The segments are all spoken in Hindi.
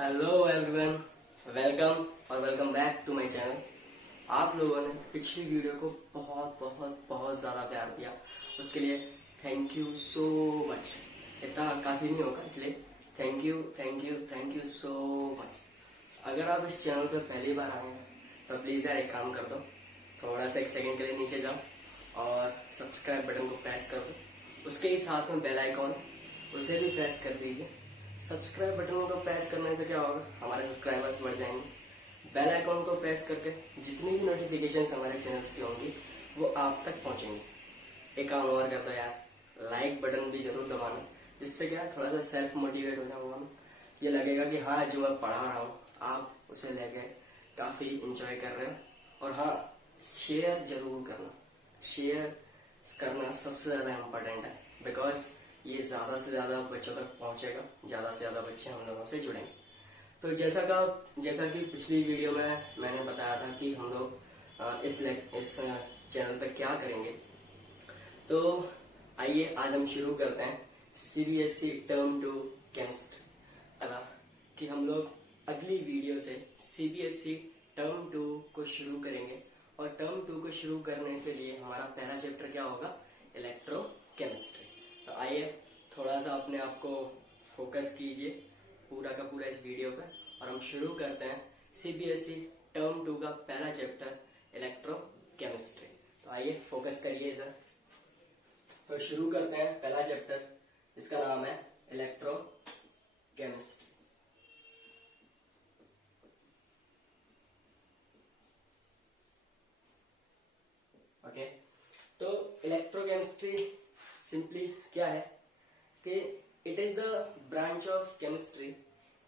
हेलो एवरीवन, वेलकम और welcome back to my channel. आप लोगों ने पिछली वीडियो को बहुत बहुत बहुत ज्यादा प्यार दिया, उसके लिए थैंक यू सो मच। इतना काफी नहीं होगा, इसलिए thank you thank you thank you so much. अगर आप इस चैनल पर पहली बार आए हैं तो प्लीज यार एक काम कर दो, थोड़ा सा एक सेकंड के लिए नीचे जाओ और सब्सक्राइब बटन को प्रेस कर दो। उसके ही साथ में बेल आइकॉन, उसे भी प्रेस कर दीजिए। सब्सक्राइब बटन को प्रेस करने से क्या होगा, हमारे सब्सक्राइबर्स बढ़ जाएंगे। बेल आइकॉन को प्रेस करके जितनी भी नोटिफिकेशन हमारे चैनल्स की होंगी वो आप तक पहुंचेंगी। एक काम और कर दो यार, लाइक बटन भी जरूर दबाना, जिससे क्या थोड़ा सा सेल्फ मोटिवेट हो जाऊंगा मैं। ये लगेगा कि हाँ, जो मैं पढ़ा रहा हूँ आप उसे लेके काफी इंजॉय कर रहे हो। और हाँ, शेयर जरूर करना। शेयर करना सबसे ज्यादा इम्पोर्टेंट है, बिकॉज ये ज्यादा से ज्यादा बच्चों तक पहुंचेगा, ज्यादा से ज्यादा बच्चे हम लोगों से जुड़ेंगे। तो जैसा कि पिछली वीडियो में मैंने बताया था कि हम लोग इस चैनल पर क्या करेंगे, तो आइए आज हम शुरू करते हैं सीबीएसई टर्म 2 केमिस्ट्री। कि हम लोग अगली वीडियो से सीबीएसई टर्म 2 को शुरू करेंगे। और टर्म 2 को शुरू करने के लिए हमारा पहला चैप्टर क्या होगा, इलेक्ट्रोकेमिस्ट्री। तो आइए थोड़ा सा अपने आप को फोकस कीजिए पूरा का पूरा इस वीडियो पर, और हम शुरू करते हैं सीबीएसई टर्म 2 का पहला चैप्टर इलेक्ट्रोकेमिस्ट्री। तो आइए फोकस करिए इधर। तो शुरू करते हैं पहला चैप्टर, इसका नाम है इलेक्ट्रोकेमिस्ट्री। ओके, तो इलेक्ट्रोकेमिस्ट्री सिंपली क्या है कि it is the branch of chemistry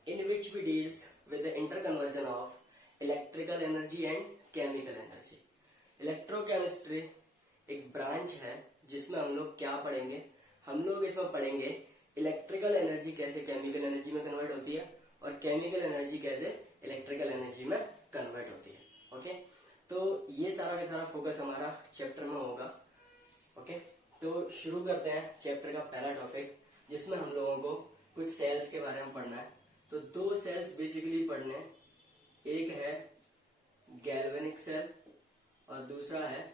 in which we deals with the interconversion of electrical energy and chemical energy. Electrochemistry एक ब्रांच है जिसमें हम लोग क्या पढ़ेंगे, हम लोग इसमें पढ़ेंगे इलेक्ट्रिकल एनर्जी कैसे केमिकल एनर्जी में कन्वर्ट होती है और केमिकल एनर्जी कैसे इलेक्ट्रिकल एनर्जी में कन्वर्ट होती है। ओके, तो ये सारा का सारा फोकस हमारा चैप्टर में होगा। ओके, तो शुरू करते हैं चैप्टर का पहला टॉपिक, जिसमें हम लोगों को कुछ सेल्स के बारे में पढ़ना है। तो दो सेल्स बेसिकली पढ़ने हैं, एक है गैल्वेनिक सेल और दूसरा है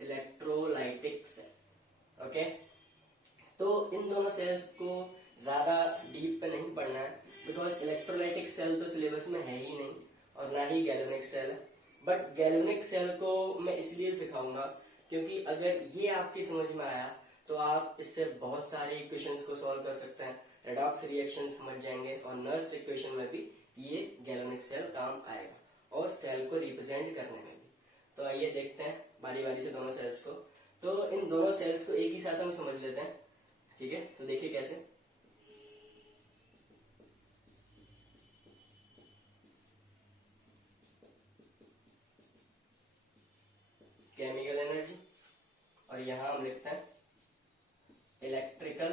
इलेक्ट्रोलाइटिक सेल। ओके, तो इन दोनों सेल्स को ज्यादा डीप पे नहीं पढ़ना है, बिकॉज इलेक्ट्रोलाइटिक सेल तो सिलेबस में है ही नहीं और ना ही गैल्वेनिक सेल है। बट गैल्वेनिक सेल को मैं इसलिए सिखाऊंगा क्योंकि अगर ये आपकी समझ में आया तो आप इससे बहुत सारे इक्वेशंस को सॉल्व कर सकते हैं, रेडॉक्स रिएक्शन समझ जाएंगे और नर्स इक्वेशन में भी ये गैल्वेनिक सेल काम आएगा और सेल को रिप्रेजेंट करने में भी। तो आइए देखते हैं बारी बारी से दोनों सेल्स को। तो इन दोनों सेल्स को एक ही साथ हम समझ लेते हैं, ठीक है। तो देखिए कैसे, केमिकल एनर्जी और यहां हम लिखते हैं इलेक्ट्रिकल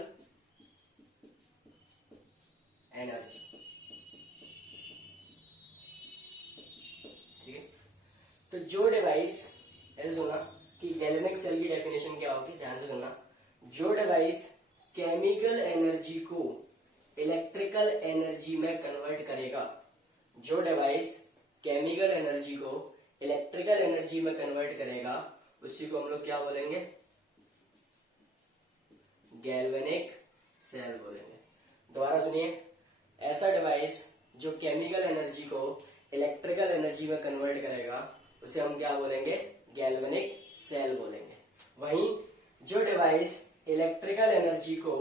एनर्जी, ठीक है। तो जो डिवाइस, ऐसे सुनना कि गैल्वेनिक सेल की डेफिनेशन क्या होगी, ध्यान से सुनना। जो डिवाइस केमिकल एनर्जी को इलेक्ट्रिकल एनर्जी में कन्वर्ट करेगा, जो डिवाइस केमिकल एनर्जी को इलेक्ट्रिकल एनर्जी में कन्वर्ट करेगा, उसी को हम लोग क्या बोलेंगे, गैल्वेनिक सेल बोलेंगे। दोबारा सुनिए, ऐसा डिवाइस जो केमिकल एनर्जी को इलेक्ट्रिकल एनर्जी में कन्वर्ट करेगा उसे हम क्या बोलेंगे, गैल्वेनिक सेल बोलेंगे। वहीं जो डिवाइस इलेक्ट्रिकल एनर्जी को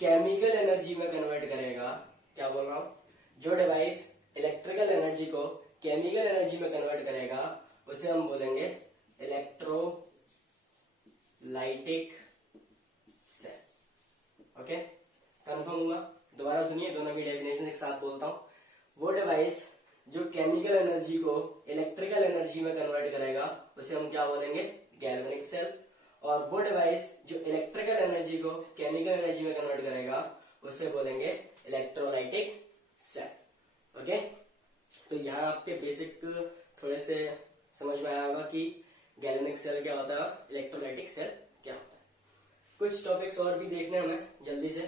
केमिकल एनर्जी में कन्वर्ट करेगा, क्या बोल रहा हूं, जो डिवाइस इलेक्ट्रिकल एनर्जी को केमिकल एनर्जी में कन्वर्ट करेगा उसे हम बोलेंगे इलेक्ट्रोलाइटिक सेल। ओके, कंफर्म हुआ। दोबारा सुनिए, दोनों की डेफिनेशन एक साथ बोलता हूं। वो डिवाइस जो केमिकल एनर्जी को इलेक्ट्रिकल एनर्जी में कन्वर्ट करेगा उसे हम क्या बोलेंगे, गैल्वेनिक सेल। और वो डिवाइस जो इलेक्ट्रिकल एनर्जी को केमिकल एनर्जी में कन्वर्ट करेगा उसे बोलेंगे इलेक्ट्रोलाइटिक सेल। ओके, तो यहाँ आपके बेसिक थोड़े से समझ में आया होगा कि गैल्वेनिक सेल क्या होता है, इलेक्ट्रोलाइटिक सेल क्या होता है। कुछ टॉपिक्स और भी देखने हमें जल्दी से,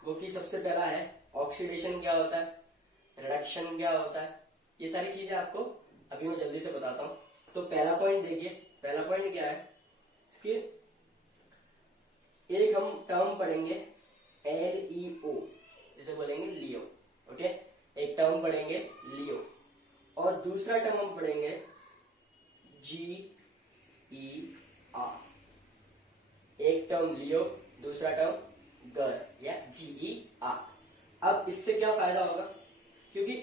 वो कि सबसे पहला है ऑक्सीडेशन क्या होता है, रिडक्शन क्या होता है, ये सारी चीजें आपको अभी मैं जल्दी से बताता हूँ। तो पहला पॉइंट देखिए, पहला पॉइंट क्या है कि एक हम टर्म पढ़ेंगे LEO, जिसे बोलेंगे लियो। ओके, एक टर्म पढ़ेंगे लियो और दूसरा टर्म हम पढ़ेंगे GER। एक टर्म लियो, दूसरा टर्म गर या GER। अब इससे क्या फायदा होगा, क्योंकि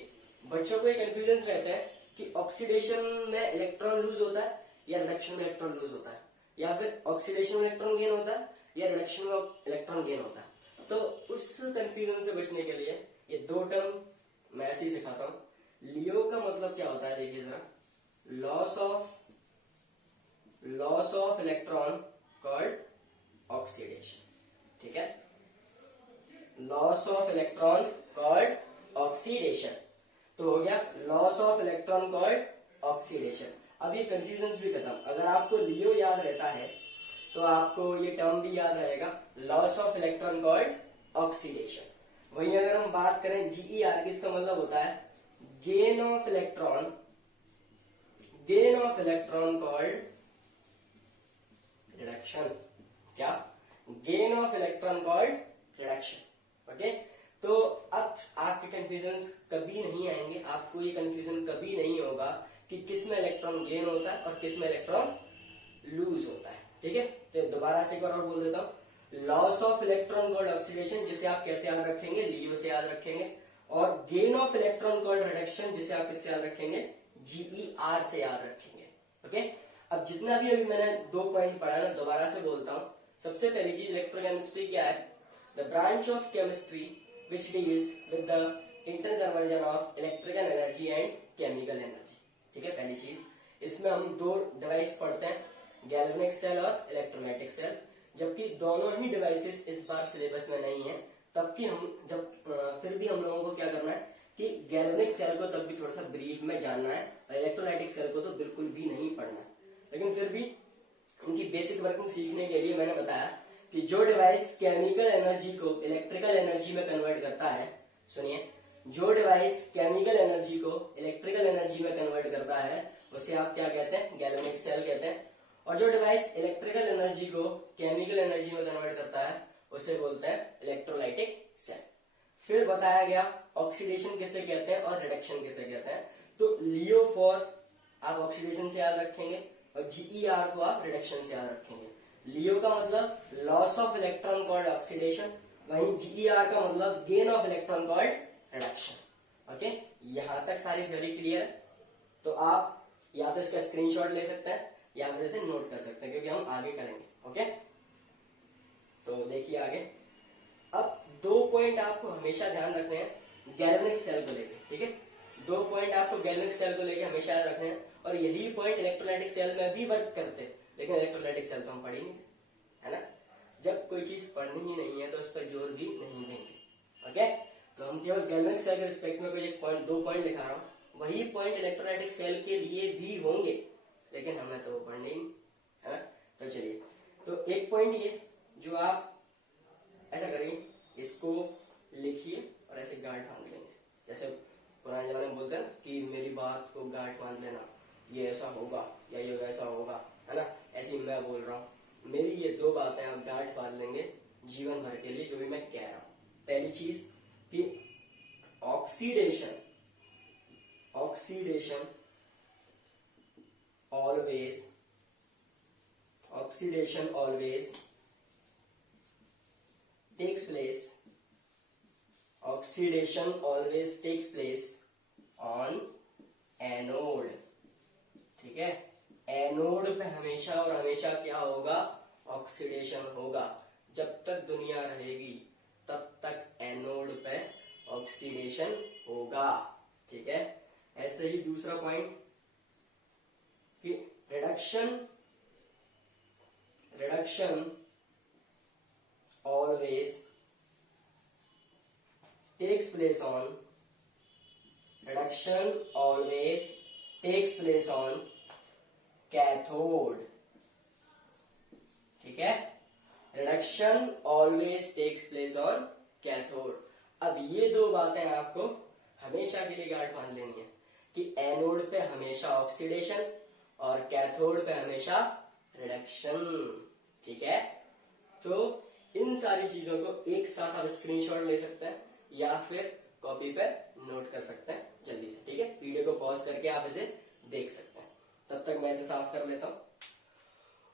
बच्चों को एक कंफ्यूजन रहता है कि ऑक्सीडेशन में इलेक्ट्रॉन लूज होता है या रिडक्शन में इलेक्ट्रॉन लूज होता है, या फिर ऑक्सीडेशन में इलेक्ट्रॉन गेन होता है या रिडक्शन में इलेक्ट्रॉन गेन होता है। तो उस कंफ्यूजन से बचने के लिए ये दो टर्म मैं ऐसे ही सिखाता हूं। लियो का मतलब क्या होता है, देखिए जरा, loss of electron called oxidation. ठीक है, loss of electron called oxidation. तो हो गया loss of electron called oxidation. अब ये कंफ्यूजन भी खत्म। अगर आपको लियो याद रहता है तो आपको ये टर्म भी याद रहेगा, loss of electron called oxidation. वहीं अगर हम बात करें GER की, इसका मतलब होता है gain of electron called reduction. क्या? Gain of electron called reduction. Okay, तो अब आपके कंफ्यूजन कभी नहीं आएंगे, आपको ये कंफ्यूजन कभी नहीं होगा कि किस में इलेक्ट्रॉन गेन होता है और किस में इलेक्ट्रॉन लूज होता है। ठीक है, तो दोबारा से एक बार और बोल देता हूं, loss of electron called oxidation, जिसे आप कैसे याद रखेंगे, लियो से याद रखेंगे, और gain of electron called reduction, जिसे आप किससे याद रखेंगे, GER से याद रखेंगे। ओके, अब जितना भी अभी मैंने दो पॉइंट पढ़ा ना, दोबारा से बोलता हूं। सबसे पहली चीज, इलेक्ट्रोकेमिस्ट्री क्या है, the branch of chemistry which deals with the interconversion of electrical energy and chemical energy। ठीक है, पहली चीज, इसमें हम दो डिवाइस पढ़ते हैं, गैल्वेनिक सेल और इलेक्ट्रोलाइटिक सेल। जबकि दोनों ही डिवाइसेस इस बार सिलेबस में नहीं है, तब कि हम फिर भी हम लोगों को क्या करना है कि गैल्वेनिक सेल को तब भी थोड़ा सा ब्रीफ में जानना है और इलेक्ट्रोलाइटिक सेल को तो बिल्कुल भी नहीं पढ़ना है। लेकिन फिर भी उनकी बेसिक वर्किंग सीखने के लिए मैंने बताया कि जो डिवाइस केमिकल एनर्जी को इलेक्ट्रिकल एनर्जी में कन्वर्ट करता है, सुनिए, जो डिवाइस केमिकल एनर्जी को इलेक्ट्रिकल एनर्जी में कन्वर्ट करता है उसे आप क्या कहते हैं, गैल्वेनिक सेल कहते हैं। और जो डिवाइस इलेक्ट्रिकल एनर्जी को केमिकल एनर्जी में कन्वर्ट करता है उसे बोलते हैं इलेक्ट्रोलाइटिक सेल। फिर बताया गया ऑक्सीडेशन किसे कहते हैं और रिडक्शन किसे कहते हैं। तो लियो फॉर आप ऑक्सीडेशन से याद रखेंगे और GER को आप रिडक्शन से याद रखेंगे। लियो का मतलब loss of electron called oxidation, वहीं GER का मतलब gain of electron called reduction. Okay, यहां तक सारी थ्योरी क्लियर है। तो आप या तो इसका स्क्रीनशॉट ले सकते हैं या फिर इसे नोट कर सकते हैं, क्योंकि हम आगे करेंगे। ओके, तो देखिए आगे। अब दो पॉइंट आपको हमेशा ध्यान रखने हैं गैल्वेनिक सेल को लेकर। ठीक है, दो पॉइंट आपको गैल्वेनिक सेल को लेकर हमेशा याद रखने हैं, और यही पॉइंट इलेक्ट्रोलाइटिक सेल में भी वर्क करते हैं। लेकिन इलेक्ट्रोलाइटिक सेल तो हम पढ़ेंगे, है ना। जब कोई चीज पढ़नी ही नहीं है तो उस पर जोर भी नहीं देंगे। ओके, तो हम केवल गैल्वेनिक सेल के रिस्पेक्ट में कोई एक पॉइंट, दो पॉइंट लिखा रहा हूं, वही पॉइंट इलेक्ट्रोलाइटिक सेल के लिए भी होंगे, लेकिन हमें तो वो पढ़ने ही, है ना। तो चलिए, तो एक पॉइंट ये जो आप ऐसा करेंगे, इसको लिखिए और ऐसे गांठ बांध लेंगे। जैसे पुराने जमाने में बोलते हैं कि मेरी बात को गांठ बांध लेना, ये ऐसा होगा या ये वैसा होगा, है ना। ऐसे ही मैं बोल रहा हूं, मेरी ये दो बातें आप गांठ बांध लेंगे जीवन भर के लिए, जो भी मैं कह रहा हूं। पहली चीज कि oxidation always takes place on anode. ठीक है, एनोड पे हमेशा और हमेशा क्या होगा, ऑक्सीडेशन होगा। जब तक दुनिया रहेगी तब तक एनोड पे ऑक्सीडेशन होगा। ठीक है, ऐसे ही दूसरा पॉइंट कि reduction always takes place on cathode. ठीक है, reduction always takes place on cathode. अब ये दो बातें आपको हमेशा के लिए गांठ बांध लेनी है कि एनोड पे हमेशा ऑक्सीडेशन और कैथोड पे हमेशा रिडक्शन। ठीक है, तो इन सारी चीजों को एक साथ आप स्क्रीनशॉट ले सकते हैं या फिर कॉपी पे नोट कर सकते हैं जल्दी से। ठीक है, वीडियो को पॉज करके आप इसे देख सकते हैं। तब तक मैं इसे साफ कर लेता हूं।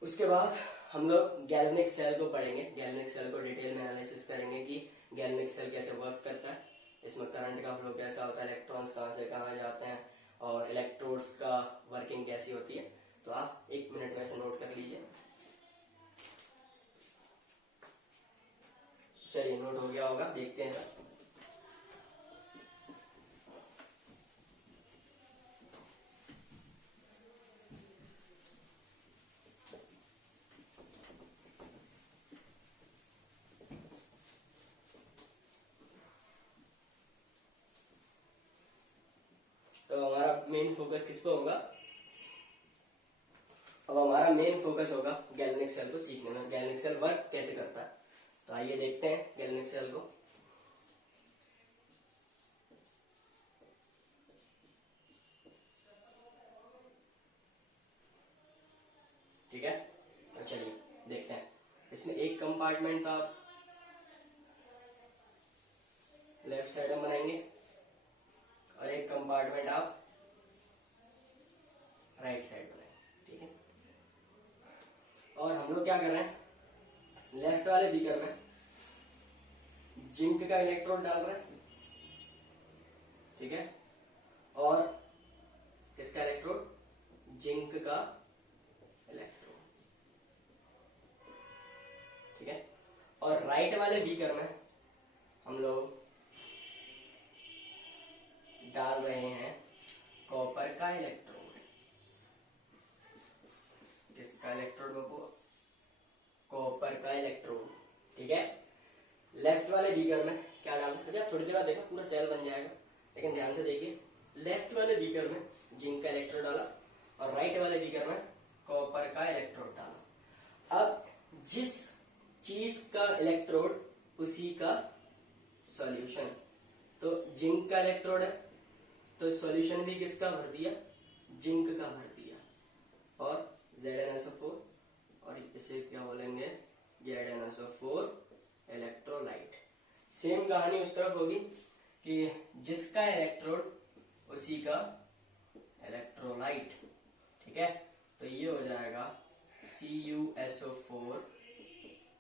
उसके बाद हम लोग गैल्वेनिक सेल को पढ़ेंगे। गैल्वेनिक सेल को डिटेल में एनालिसिस करेंगे कि गैल्वेनिक सेल कैसे वर्क करता है, इसमें करंट का फ्लो कैसा होता है, इलेक्ट्रॉन्स कहां से कहां जाते हैं और इलेक्ट्रोड्स का वर्किंग कैसी होती है। तो आप 1 मिनट में से नोट कर लीजिए। चलिए, नोट हो गया होगा, देखते हैं। तो हमारा मेन फोकस किस पे होगा? अब हमारा मेन फोकस होगा गैल्वेनिक सेल को सीखने में, गैल्वेनिक सेल वर्क कैसे करता है। तो आइए देखते हैं गैल्वेनिक सेल को। ठीक है, तो चलिए देखते हैं। इसमें एक कंपार्टमेंट तो आप लेफ्ट साइड में बनाएंगे और एक कंपार्टमेंट आप राइट साइड बनाएंगे। ठीक है, और हम लोग क्या कर रहे हैं, लेफ्ट वाले बीकर में जिंक का इलेक्ट्रोड डाल रहे हैं। ठीक है, और किसका इलेक्ट्रोड? जिंक का इलेक्ट्रोड। ठीक है, और राइट वाले बीकर में हम लोग डाल रहे हैं कॉपर का इलेक्ट्रोड। किसका इलेक्ट्रोड बाबू? कॉपर का इलेक्ट्रोड। ठीक है, लेफ्ट वाले बीकर में क्या डालना है? थोड़ी देर बाद देखो पूरा सेल बन जाएगा, लेकिन ध्यान से देखिए। लेफ्ट वाले बीकर में जिंक का इलेक्ट्रोड डाला और राइट वाले बीकर में कॉपर का इलेक्ट्रोड डाला। अब जिस चीज का इलेक्ट्रोड उसी का सॉल्यूशन। तो जिंक का इलेक्ट्रोड है तो सॉल्यूशन भी किसका भर दिया? जिंक का भर दिया, और ZnSO4, और इसे क्या बोलेंगे? ZnSO4 electrolyte. सेम कहानी उस तरफ होगी कि जिसका इलेक्ट्रोड उसी का इलेक्ट्रोलाइट। ठीक है, तो ये हो जाएगा CuSO4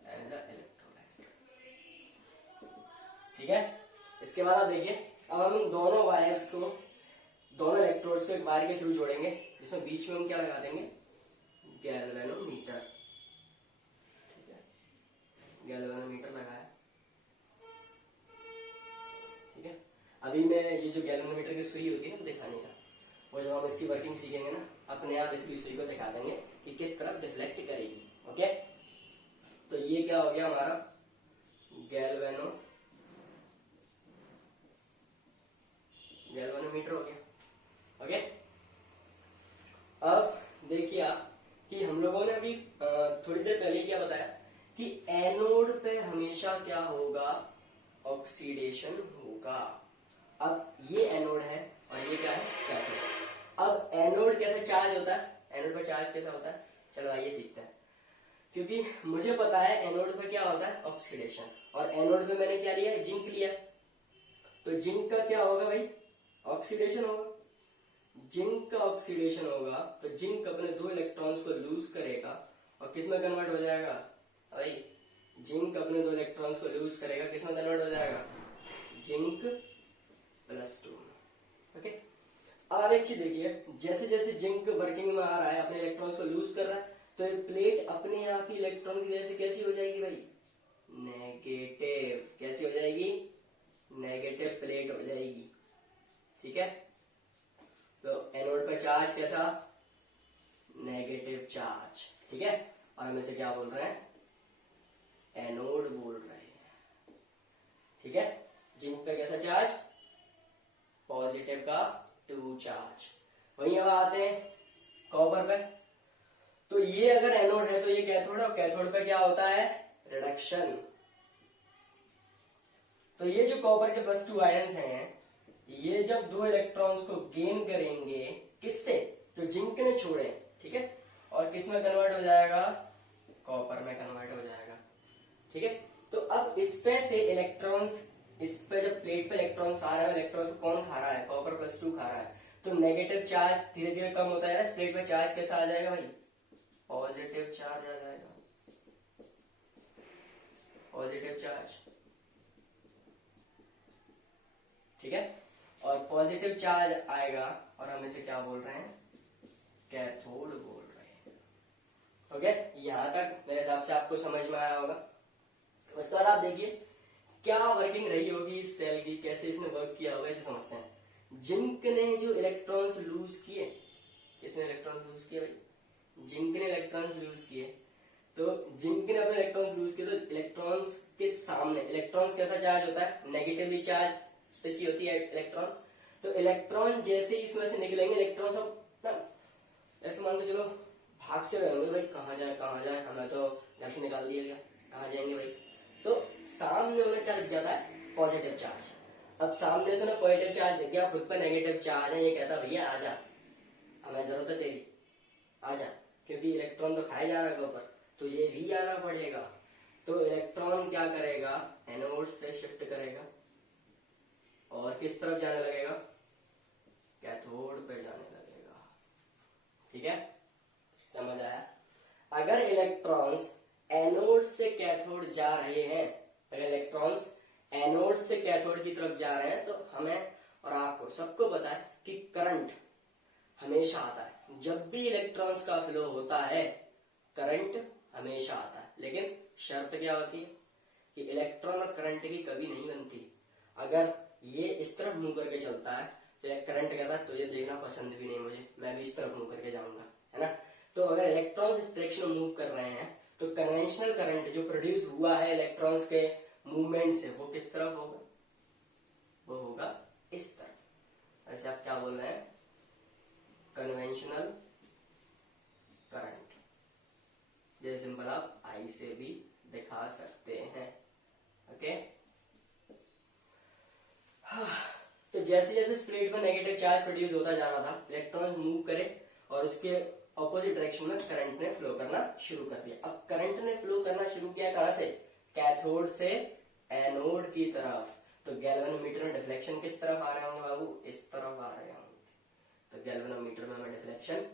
एज अ इलेक्ट्रोलाइट। ठीक है, इसके बाद आप देखिए, अब हम दोनों वायर्स को, दोनों इलेक्ट्रोड्स को एक वायर के थ्रू जोड़ेंगे, जिसमें बीच में हम क्या लगा देंगे? गैल्वेनोमीटर। ठीक है, गैल्वेनोमीटर लगाया। ठीक है, अभी मैं ये जो गैल्वेनोमीटर की सुई होती है ना दिखाने का, वो जब हम इसकी वर्किंग सीखेंगे ना, अपने आप इसकी सुई को दिखा देंगे कि किस तरफ डिफ्लेक्ट करेगी। ओके, तो ये क्या हो गया हमारा? गैल्वेनोमीटर हो गया। ओके, अब देखिए आप कि हम लोगों ने अभी थोड़ी देर पहले क्या बताया कि एनोड पे हमेशा क्या होगा? ऑक्सीडेशन होगा। अब ये एनोड है और ये क्या है? कैथोड। अब एनोड कैसे चार्ज होता है? एनोड पे चार्ज कैसा होता है? चलो आइए सीखते हैं। क्योंकि मुझे पता है एनोड पे क्या होता है? ऑक्सीडेशन, और एनोड पे मैंने क्या लिया? जिंक लिया। तो जिंक का क्या होगा भाई? ऑक्सीडेशन होगा। जिंक का ऑक्सीडेशन होगा तो जिंक अपने 2 इलेक्ट्रॉन्स को लूज करेगा और किस में कन्वर्ट हो जाएगा भाई? जिंक अपने 2 इलेक्ट्रॉन्स को लूज करेगा, किस में कन्वर्ट हो जाएगा? जिंक +2। ओके, अब एक चीज देखिए, जैसे जैसे जिंक वर्किंग में आ रहा है, अपने इलेक्ट्रॉन्स को लूज कर रहा है, तो ये प्लेट अपने आप ही इलेक्ट्रॉन की वजह से कैसी हो जाएगी भाई? नेगेटिव। कैसी हो जाएगी? नेगेटिव प्लेट हो जाएगी। ठीक है, तो एनोड पे चार्ज कैसा? Negative charge. ठीक है, और हम इसे क्या बोल रहे हैं? एनोड बोल रहे हैं। ठीक है, जिंक पे कैसा चार्ज? पॉजिटिव का 2 चार्ज। वहीं अब आते हैं कॉपर पे। तो ये अगर एनोड है तो ये कैथोड है, और कैथोड पे क्या होता है? रिडक्शन। तो ये जो कॉपर के +2 आयंस हैं, ये जब 2 इलेक्ट्रॉन्स को गेन करेंगे, किससे? जो जिंक ने छोड़े, ठीक है, और किस में कन्वर्ट हो जाएगा? कॉपर में कन्वर्ट हो जाएगा, ठीक है। तो अब इस पे से इलेक्ट्रॉन्स, इस पे जब प्लेट पे इलेक्ट्रॉन्स आ रहे हैं, इलेक्ट्रॉन्स को कौन खा रहा है? कॉपर +2 खा रहा है। तो नेगेटिव चार्ज धीरे धीरे कम होता है, प्लेट पे चार्ज कैसा आ जाएगा भाई? पॉजिटिव चार्ज आ जाएगा, पॉजिटिव चार्ज, ठीक है। और पॉजिटिव चार्ज आएगा और हम इसे क्या बोल रहे हैं? कैथोड बोल रहे हैं। ओके, यहां तक मेरे हिसाब से आपको समझ में आया होगा। उसके बाद आप देखिए क्या वर्किंग रही होगी इस सेल की, कैसे इसने वर्क किया होगा, इसे समझते हैं। जिंक ने जो इलेक्ट्रॉन्स लूज किए, किसने इलेक्ट्रॉन्स लूज किए भाई? जिंक ने इलेक्ट्रॉन्स लूज किए। तो जिंक ने अपने इलेक्ट्रॉन्स लूज किए, तो इलेक्ट्रॉन्स के सामने, इलेक्ट्रॉन्स कैसा चार्ज होता है? नेगेटिवली चार्ज स्पेसी होती है इलेक्ट्रॉन। तो इलेक्ट्रॉन जैसे ही इसमें से निकलेंगे, इलेक्ट्रॉन सब ऐसे मान के चलो भाग से रहे होंगे, भाई कहाँ जाए, हमें तो घर से निकाल दिया गया, कहाँ जाएंगे भाई? तो सामने उन्हें क्या लग जाता है? Positive charge. अब सामने से उन्हें पॉजिटिव चार्ज लग गया, खुद पर नेगेटिव चार्ज है, ये कहता भैया आजा, हमें जरूरत है तेरी, आजा, क्योंकि इलेक्ट्रॉन तो खाए जा रहा है ऊपर, तो ये भी आना पड़ेगा। तो इलेक्ट्रॉन क्या करेगा? एनोड से शिफ्ट करेगा और किस तरफ जाने लगेगा? कैथोड पे जाने लगेगा, ठीक है, समझ आया? अगर इलेक्ट्रॉन्स एनोड से कैथोड जा रहे हैं, अगर इलेक्ट्रॉन्स एनोड से कैथोड की तरफ जा रहे हैं, तो हमें और आपको सबको पता है कि करंट हमेशा आता है। जब भी इलेक्ट्रॉन्स का फ्लो होता है, करंट हमेशा आता है, लेकिन शर्त क्या होती है कि इलेक्ट्रॉन और करंट की कभी नहीं बनती। अगर ये इस तरफ मुंह करके चलता है तो करंट कहता है तुझे देखना पसंद भी नहीं मुझे, मैं भी इस तरफ मुंह करके जाऊंगा, है ना। तो अगर इलेक्ट्रॉन्स इस डायरेक्शन में मूव कर रहे हैं, तो कन्वेंशनल करंट जो प्रोड्यूस हुआ है इलेक्ट्रॉन्स के मूवमेंट से, वो किस तरफ होगा? वो होगा इस तरफ। ऐसे आप क्या बोल रहे हैं? Conventional current. जैसे सिंपल आप आई से भी दिखा सकते हैं, ओके। तो जैसे जैसे इस प्लेट पर नेगेटिव चार्ज प्रोड्यूस होता जा रहा था, इलेक्ट्रॉन मूव करे और उसके ऑपोजिट डायरेक्शन में करंट ने फ्लो करना शुरू कर दिया। अब करंट ने फ्लो करना शुरू किया कहां से? कैथोड से एनोड की तरफ। तो गैल्वेनोमीटर में डिफ्लेक्शन किस तरफ आ रहे होंगे बाबू? इस तरफ आ रहे होंगे। तो गैल्वेनोमीटर में हमें डिफ्लेक्शन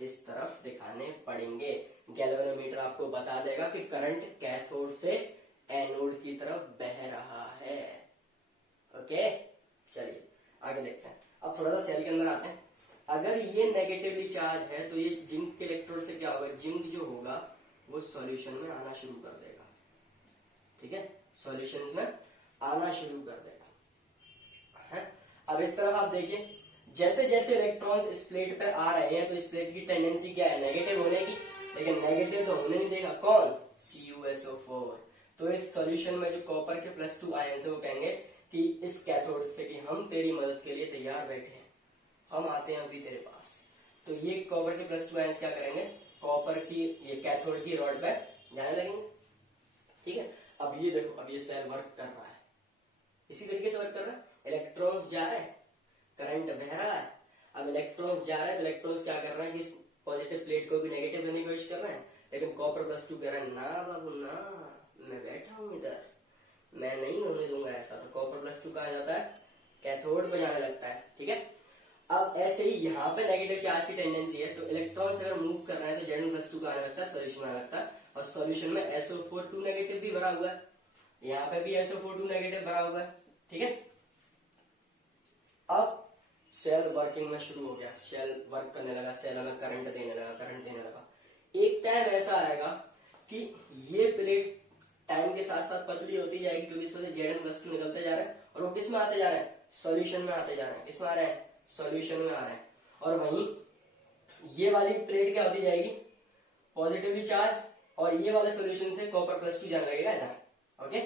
इस तरफ दिखाने पड़ेंगे। गैल्वेनोमीटर आपको बता देगा कि करंट कैथोड से एनोड की तरफ बह रहा है, ओके। चलिए आगे देखते हैं। अब थोड़ा सा सेल के अंदर आते हैं। अगर ये नेगेटिवली चार्ज है तो ये जिंक के इलेक्ट्रोड से क्या होगा? जिंक जो होगा वो सॉल्यूशन में आना शुरू कर देगा, ठीक है, सॉल्यूशंस में आना शुरू कर देगा, है? अब इस तरफ आप देखिए, जैसे जैसे इलेक्ट्रॉन्स इस प्लेट पे आ रहे हैं तो इस प्लेट की टेंडेंसी क्या है? नेगेटिव होने की, लेकिन नेगेटिव तो होने नहीं देगा कौन? CuSO4। तो इस सॉल्यूशन में जो कॉपर के +2 आयन है वो कहेंगे कि इस कैथोड से कि हम तेरी मदद के लिए तैयार बैठे हैं, हम आते हैं अभी तेरे पास। तो ये कॉपर के +2 आयंस क्या करेंगे? कॉपर की ये कैथोड की रॉड पे जाने लगेंगे, ठीक है। अब ये देखो, अब ये सेल वर्क कर रहा है, इसी तरीके से वर्क कर रहा है। इलेक्ट्रॉन्स जा रहे हैं, करंट बह रहा है। अब इलेक्ट्रॉन्स जा रहे हैं तो इलेक्ट्रॉन्स क्या कर रहे हैं कि पॉजिटिव प्लेट को भी नेगेटिव करने की कोशिश कर रहे हैं, लेकिन कॉपर +2 कह रहा है ना बाबू ना, मैं बैठा हूं इधर, मैं नहीं होने दूंगा ऐसा। तो कॉपर +2 कहा जाता है? कैथोड पे जाने लगता है, ठीक है। अब ऐसे ही यहाँ पे नेगेटिव चार्ज की टेंडेंसी है, तो इलेक्ट्रॉन्स अगर मूव कर रहे हैं तो Zn+2 का आने लगता है, सॉल्यूशन में आने लगता है। और सॉल्यूशन में SO4 2 नेगेटिव भी भरा हुआ है, यहाँ पे भी SO4 2 नेगेटिव भरा हुआ है, ठीक है। अब सेल वर्किंग में शुरू हो गया, सेल वर्क करने लगा, सेल में करंट देने लगा। एक टाइम ऐसा आएगा कि ये प्लेट टाइम के साथ साथ पतली होती जाएगी, क्योंकि इसमें से Zn+2 निकलते जा रहे हैं और वो किस में आते जा रहे हैं? सॉल्यूशन में आते जा रहे हैं। किस में आ रहे हैं? सॉल्यूशन में आ रहे हैं। और वहीं ये वाली प्लेट क्या होती जाएगी? पॉजिटिवली चार्ज, और ये वाले सॉल्यूशन से कॉपर +2 जाने लगेगा इधर, ओके।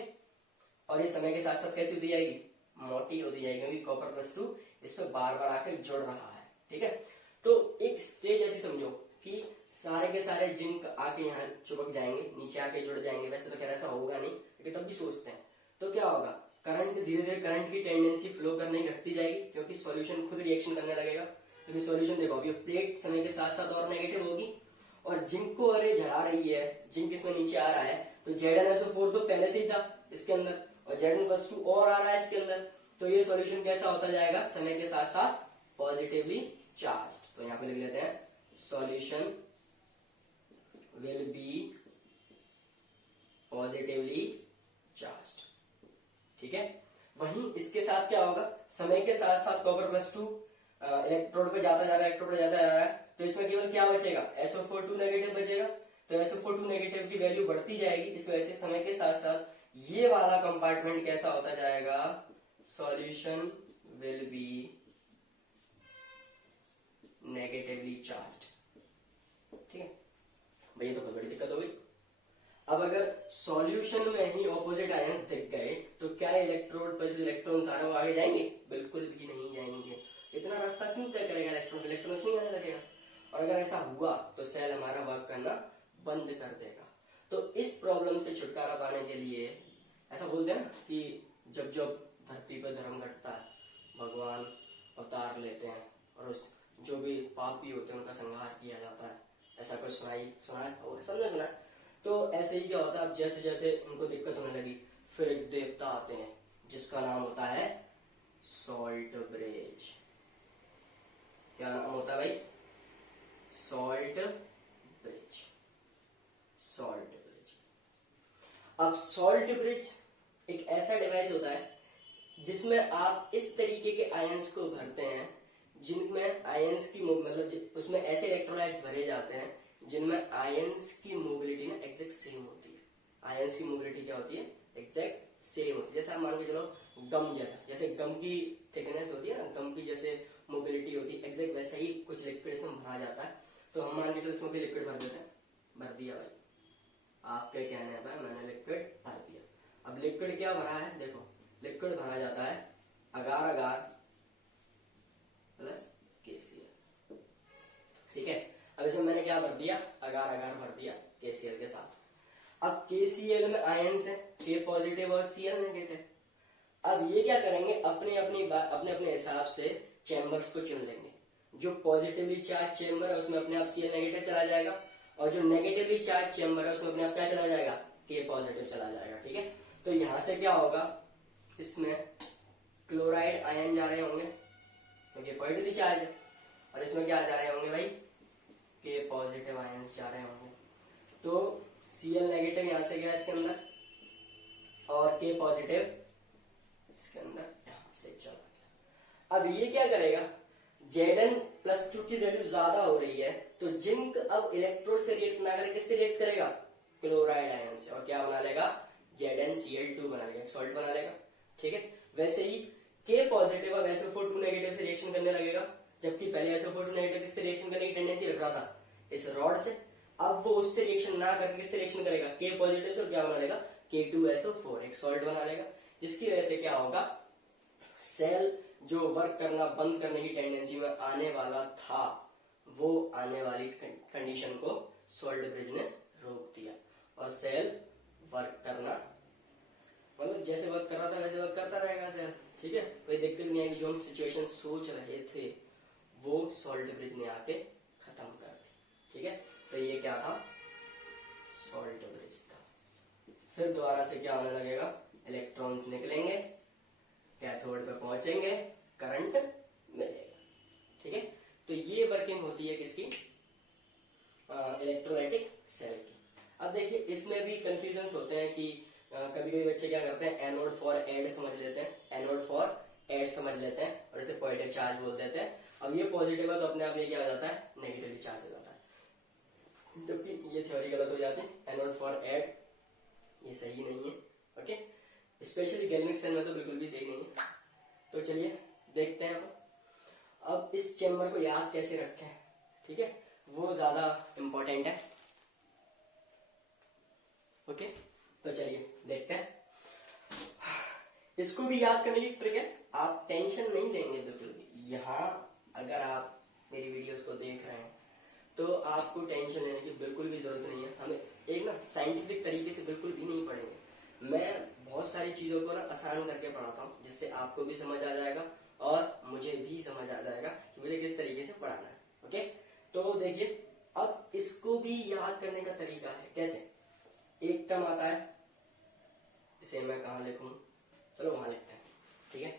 और ये समय के साथ साथ कैसी होती जाएगी? मोटी होती जाएगी, क्योंकि कॉपर +2 इस पे बार बार आकर जुड़ रहा है, ठीक है। तो एक स्टेज ऐसी समझो कि सारे के सारे जिंक आके यहाँ चिपक जाएंगे, नीचे आके जुड़ जाएंगे। वैसे तो खैर ऐसा होगा नहीं, लेकिन तब भी सोचते हैं। तो क्या होगा, करंट धीरे धीरे करंट की टेंडेंसी फ्लो करने की घटती जाएगी, क्योंकि सॉल्यूशन खुद रिएक्शन करने लगेगा। क्योंकि सॉल्यूशन देखो, अभी प्लेट समय के साथ साथ और नेगेटिव होगी, और जिंक को अरे झड़ा रही है, जिंक इसमें नीचे आ रहा है, तो ZnSO4 तो पहले से ही था इसके अंदर, और Zn+2 और आ रहा है इसके अंदर। तो ये सॉल्यूशन कैसा होता जाएगा, समय के साथ साथ पॉजिटिवली चार्ज। तो यहाँ पे लिख लेते हैं, solution will be positively charge. ठीक है। वहीं इसके साथ क्या होगा, समय के साथ साथ Copper+2 इलेक्ट्रोड पे जाता जा रहा है, इलेक्ट्रोड पे जाता जा रहा है, तो इसमें केवल क्या बचेगा, SO4 नेगेटिव बचेगा। तो SO4 नेगेटिव की वैल्यू बढ़ती जाएगी। इस वजह से समय के साथ साथ ये वाला कंपार्टमेंट कैसा होता जाएगा, solution will be negatively charge. ठीक है भैया, तो बहुत बड़ी दिक्कत हो गई। अब अगर सॉल्यूशन में ही ऑपोजिट आयंस दिख गए, तो क्या इलेक्ट्रोड पर जो इलेक्ट्रॉन्स आ रहे हैं वो आगे जाएंगे, बिल्कुल भी नहीं जाएंगे। इतना रास्ता क्यों तय करेगा इलेक्ट्रॉन, इलेक्ट्रॉन्स नहीं आने लगेगा। और अगर ऐसा हुआ तो सेल हमारा वर्क करना बंद कर देगा। तो इस प्रॉब्लम से छुटकारा पाने के लिए ऐसा बोलते हैं ना कि जब जब धरती पर धर्म घटता है, भगवान अवतार लेते हैं और उस जो भी पापी होते हैं उनका संहार किया जाता है। ऐसा कुछ सुना है और सबने सुना है। तो ऐसे ही क्या होता है, अब जैसे जैसे उनको दिक्कत होने लगी, फिर एक देवता आते हैं जिसका नाम होता है सॉल्ट ब्रिज। क्या नाम होता है भाई, सॉल्ट ब्रिज। Salt bridge. अब सॉल्ट ब्रिज एक ऐसा डिवाइस होता है जिसमें आप इस तरीके के आयंस को भरते हैं जिनमें आयंस की मतलब उसमें ऐसे इलेक्ट्रोलाइट्स भरे जाते हैं जिनमें आयंस की मोबिलिटी ना एग्जैक्ट सेम होती है। आयंस की मोबिलिटी क्या होती है, एग्जैक्ट सेम होती है। जैसे आप मान के चलो गम जैसा, जैसे गम की थिकनेस होती है ना, गम की जैसे मोबिलिटी होती है, एग्जैक्ट वैसा ही कुछ लिक्विड इसमें भरा जाता है। तो हम मान के चलो इसमें भी लिक्विड भर देते हैं, भर दिया भाई, आपके कहने पर मैंने लिक्विड भर दिया। अब लिक्विड क्या भरा है, देखो लिक्विड भरा जाता है अगार अगार प्लस KCl। ठीक है। अब इसमें मैंने क्या भर दिया, अगार अगार भर दिया KCl के साथ। अब KCl में आयंस है, K पॉजिटिव और Cl नेगेटिव। अब ये क्या करेंगे, अपने अपने हिसाब से चैम्बर्स को चुन लेंगे। जो पॉजिटिवली चार्ज चैम्बर है उसमें अपने आप Cl नेगेटिव चला जाएगा, और जो नेगेटिवली चार्ज चैम्बर है उसमें अपने आप क्या चला जाएगा, K पॉजिटिव चला जाएगा। ठीक है। तो यहां से क्या होगा, इसमें क्लोराइड आयन जा रहे होंगे क्योंकि पॉजिटिवली चार्ज है, और इसमें क्या जा रहे होंगे भाई, K पॉजिटिव आयंस जा रहे होंगे। तो Cl नेगेटिव यहां से गया इसके अंदर, और K पॉजिटिव इसके अंदर यहां से चला गया। अब ये क्या करेगा, Zn+2 की वैल्यू ज्यादा हो रही है, तो जिंक अब इलेक्ट्रोड से रिएक्ट ना करके किससे रिएक्ट करेगा, क्लोराइड आयन से, और क्या बना लेगा, ZnCl2 बना लेगा, सॉल्ट बना लेगा। ठीक है। वैसे ही K पॉजिटिव अब SO4 नेगेटिव से रिएक्शन करने लगेगा, जबकि पहले SO4 नेगेटिव से रिएक्शन करने की टेंडेंसी रख रहा था इस रॉड से। अब वो उससे रिएक्शन ना करके किससे रिएक्शन करेगा, K पॉजिटिव से, और क्या बना लेगा, K2SO4, एक सॉल्ट बना लेगा। जिसकी वजह से क्या होगा, सेल जो वर्क करना बंद करने की टेंडेंसी में आने वाला था, वो आने वाली कंडीशन को सॉल्ट ब्रिज ने रोक दिया, और सेल वर्क करना मतलब जैसे वर्क कर रहा था वैसे वर्क करता रहेगा सेल। ठीक है। कोई दिक्कत नहीं आएगी। जो हम सिचुएशन सोच रहे थे वो सॉल्ट ब्रिज ने आके खत्म कर दी। ठीक है। तो ये क्या था, सॉल्ट ब्रिज था। फिर दोबारा से क्या होने लगेगा, इलेक्ट्रॉन्स निकलेंगे, कैथोड पे पहुंचेंगे, करंट मिलेगा। ठीक है। तो ये वर्किंग होती है किसकी, इलेक्ट्रोलाइटिक सेल की। अब देखिए इसमें भी कंफ्यूजन होते हैं कि कभी कभी बच्चे क्या करते हैं, एनोड फॉर एड समझ लेते हैं, एनोड फॉर एड समझ लेते हैं और इसे पॉजिटिव चार्ज बोल देते हैं। अब ये पॉजिटिव है तो अपने आप ये क्या हो जाता है, नेगेटिवली चार्ज हो जाता है, जबकि ये थ्योरी गलत हो जाती है। एनोड फॉर एड ये सही नहीं है। ओके। स्पेशली गैल्वेनिक सेल में तो बिल्कुल भी सही नहीं है। तो चलिए देखते हैं अब इस चेम्बर को याद कैसे रखें। ठीक है, वो ज्यादा इंपॉर्टेंट है। ओके, तो चलिए देखते हैं। इसको भी याद करने की ट्रिक है, आप टेंशन नहीं लेंगे बिल्कुल भी। यहां अगर आप मेरी वीडियोस को देख रहे हैं तो आपको टेंशन लेने की बिल्कुल भी जरूरत नहीं है। हमें एक ना साइंटिफिक तरीके से बिल्कुल भी नहीं पढ़ेंगे। मैं बहुत सारी चीजों को ना आसान करके पढ़ाता हूँ, जिससे आपको भी समझ आ जाएगा और मुझे भी समझ आ जाएगा कि मुझे किस तरीके से पढ़ाना है। ओके, तो देखिए अब इसको भी याद करने का तरीका है कैसे। एक टर्म आता है, इसे मैं कहा लिखूं, चलो वहां लिखते हैं, ठीक है।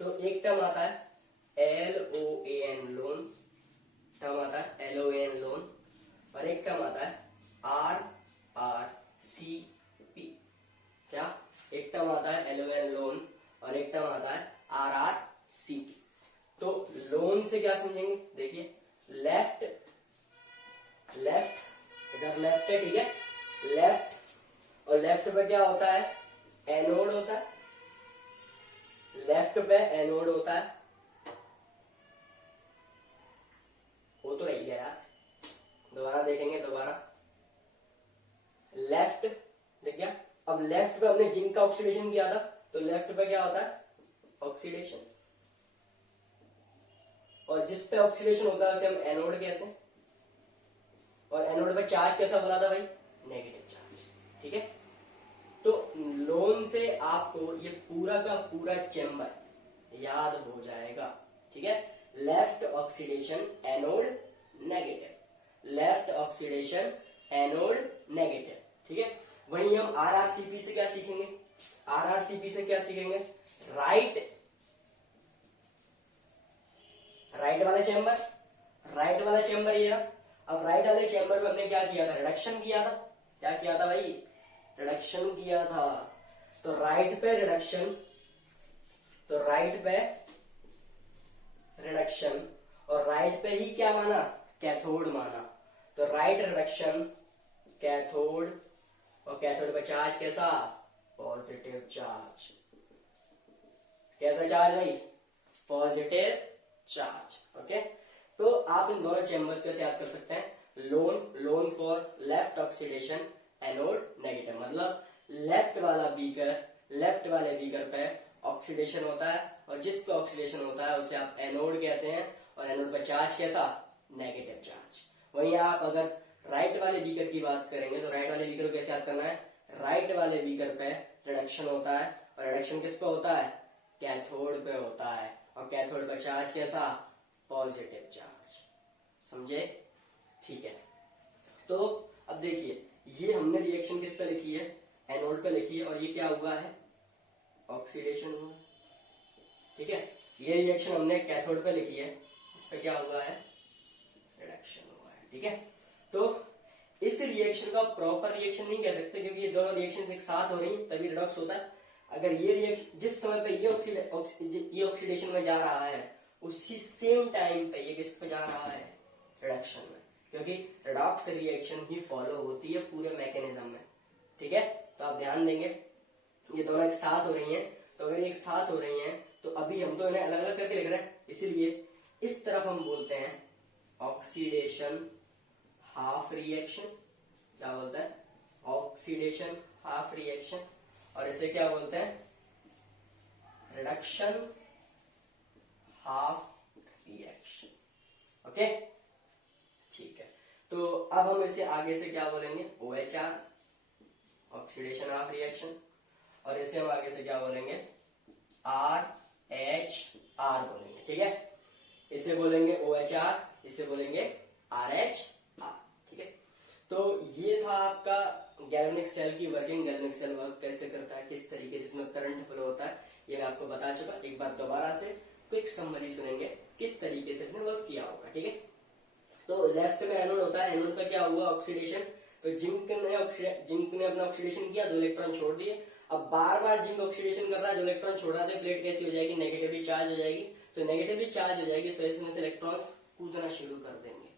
तो एक टर्म आता है LOAN लोन, टर्म आता है LOAN लोन, और एक टर्म आता है RRCP। क्या? एक टर्म आता है LOAN लोन और एक टर्म आता है RRCP। तो लोन से क्या समझेंगे, देखिए लेफ्ट इधर लेफ्ट है, ठीक है, लेफ्ट, और लेफ्ट पे क्या होता है, एनोड होता है, लेफ्ट पे एनोड होता है, हो तो रही है यार, दोबारा देखेंगे, दोबारा लेफ्ट, देख गया। अब लेफ्ट पे हमने जिंक का ऑक्सीडेशन किया था, तो लेफ्ट पे क्या होता है, ऑक्सीडेशन, और जिस पे ऑक्सीडेशन होता है उसे हम एनोड कहते हैं। और एनोड पे चार्ज कैसा बोला था भाई, नेगेटिव चार्ज, ठीक है। तो लोन से आपको ये पूरा का पूरा चेंबर याद हो जाएगा, ठीक है। Left oxidation anode negative, left oxidation anode negative, ठीक है। वहीं हम आरआरसीपी से क्या सीखेंगे, आरआरसीपी से क्या सीखेंगे, राइट वाला चेंबर ये रहा। अब राइट वाले चेंबर में हमने क्या किया था, रिडक्शन किया था, क्या किया था भाई, रिडक्शन किया था। तो राइट पे रिडक्शन, तो राइट पे रिडक्शन, और राइट पे ही क्या माना, कैथोड माना। तो राइट रिडक्शन कैथोड, और कैथोड पे चार्ज कैसा, पॉजिटिव चार्ज, कैसा चार्ज भाई, पॉजिटिव चार्ज। ओके, तो आप इन दोनों चेंबर्स को कैसे याद कर सकते हैं, loan for left oxidation anode negative, मतलब लेफ्ट वाले बीकर पे ऑक्सीडेशन होता है, और जिस पे ऑक्सीडेशन होता है उसे आप एनोड कहते हैं, और एनोड पे चार्ज कैसा, नेगेटिव चार्ज। वहीं आप अगर राइट वाले बीकर की बात करेंगे, तो राइट वाले बीकर को कैसे याद करना है, राइट वाले बीकर पे रिडक्शन होता है, और रिडक्शन किस पे होता है, कैथोड पे होता है, और कैथोड का चार्ज कैसा, पॉजिटिव चार्ज, समझे, ठीक है। तो अब देखिए ये हमने रिएक्शन किस पे लिखी है, एनोड पे लिखी है, और ये क्या हुआ है, ऑक्सीडेशन हुआ, ठीक है। ये रिएक्शन हमने कैथोड पे लिखी है, इस पे क्या हुआ है, रिडक्शन हुआ है, ठीक है। तो इस रिएक्शन का प्रॉपर रिएक्शन नहीं कह सकते, क्योंकि ये दोनों रिएक्शन एक साथ हो रही है तभी रिडॉक्स होता है। अगर ये रिएक्शन जिस समय पे ये ऑक्सीडेशन में जा रहा है, उसी सेम टाइम पे ये किस पे जा रहा है, रिडक्शन में, क्योंकि रिडॉक्स रिएक्शन ही फॉलो होती है पूरे मैकेनिज्म में, ठीक है। तो आप ध्यान देंगे ये दोनों एक साथ हो रही हैं, तो अगर एक साथ हो रही हैं तो अभी हम तो इन्हें अलग अलग करके लिख रहे हैं, इसीलिए इस तरफ हम बोलते हैं ऑक्सीडेशन हाफ रिएक्शन, क्या बोलते हैं, ऑक्सीडेशन हाफ रिएक्शन, और इसे क्या बोलते हैं, रिडक्शन हाफ रिएक्शन। ओके, ठीक है। तो अब हम इसे आगे से क्या बोलेंगे, OHR, ऑक्सीडेशन हाफ रिएक्शन, और इसे हम आगे से क्या बोलेंगे, RHR बोलेंगे, ठीक है। इसे बोलेंगे OHR, इसे बोलेंगे RH, ठीक है। तो ये था आपका गैल्वेनिक सेल की वर्किंग, गैल्वेनिक सेल वर्क कैसे करता है, किस तरीके से इसमें करंट फ्लो होता है, ये मैं आपको बता चुका। एक बार दोबारा से क्विक समरी सुनेंगे किस तरीके से इसने वर्क किया होगा, ठीक है। तो लेफ्ट में एनोड होता है, एनोड पे क्या हुआ, ऑक्सीडेशन, तो जिंक ने अपना ऑक्सीडेशन किया, 2 इलेक्ट्रॉन छोड़ दिए। अब बार बार जिंक ऑक्सीडेशन कर रहा है, जो इलेक्ट्रॉन छोड़ रहा है, प्लेट कैसी हो जाएगी, नेगेटिवली चार्ज हो जाएगी। तो नेगेटिवली चार्ज हो जाएगी, इस वजह से इलेक्ट्रॉन्स कूदना शुरू कर देंगे,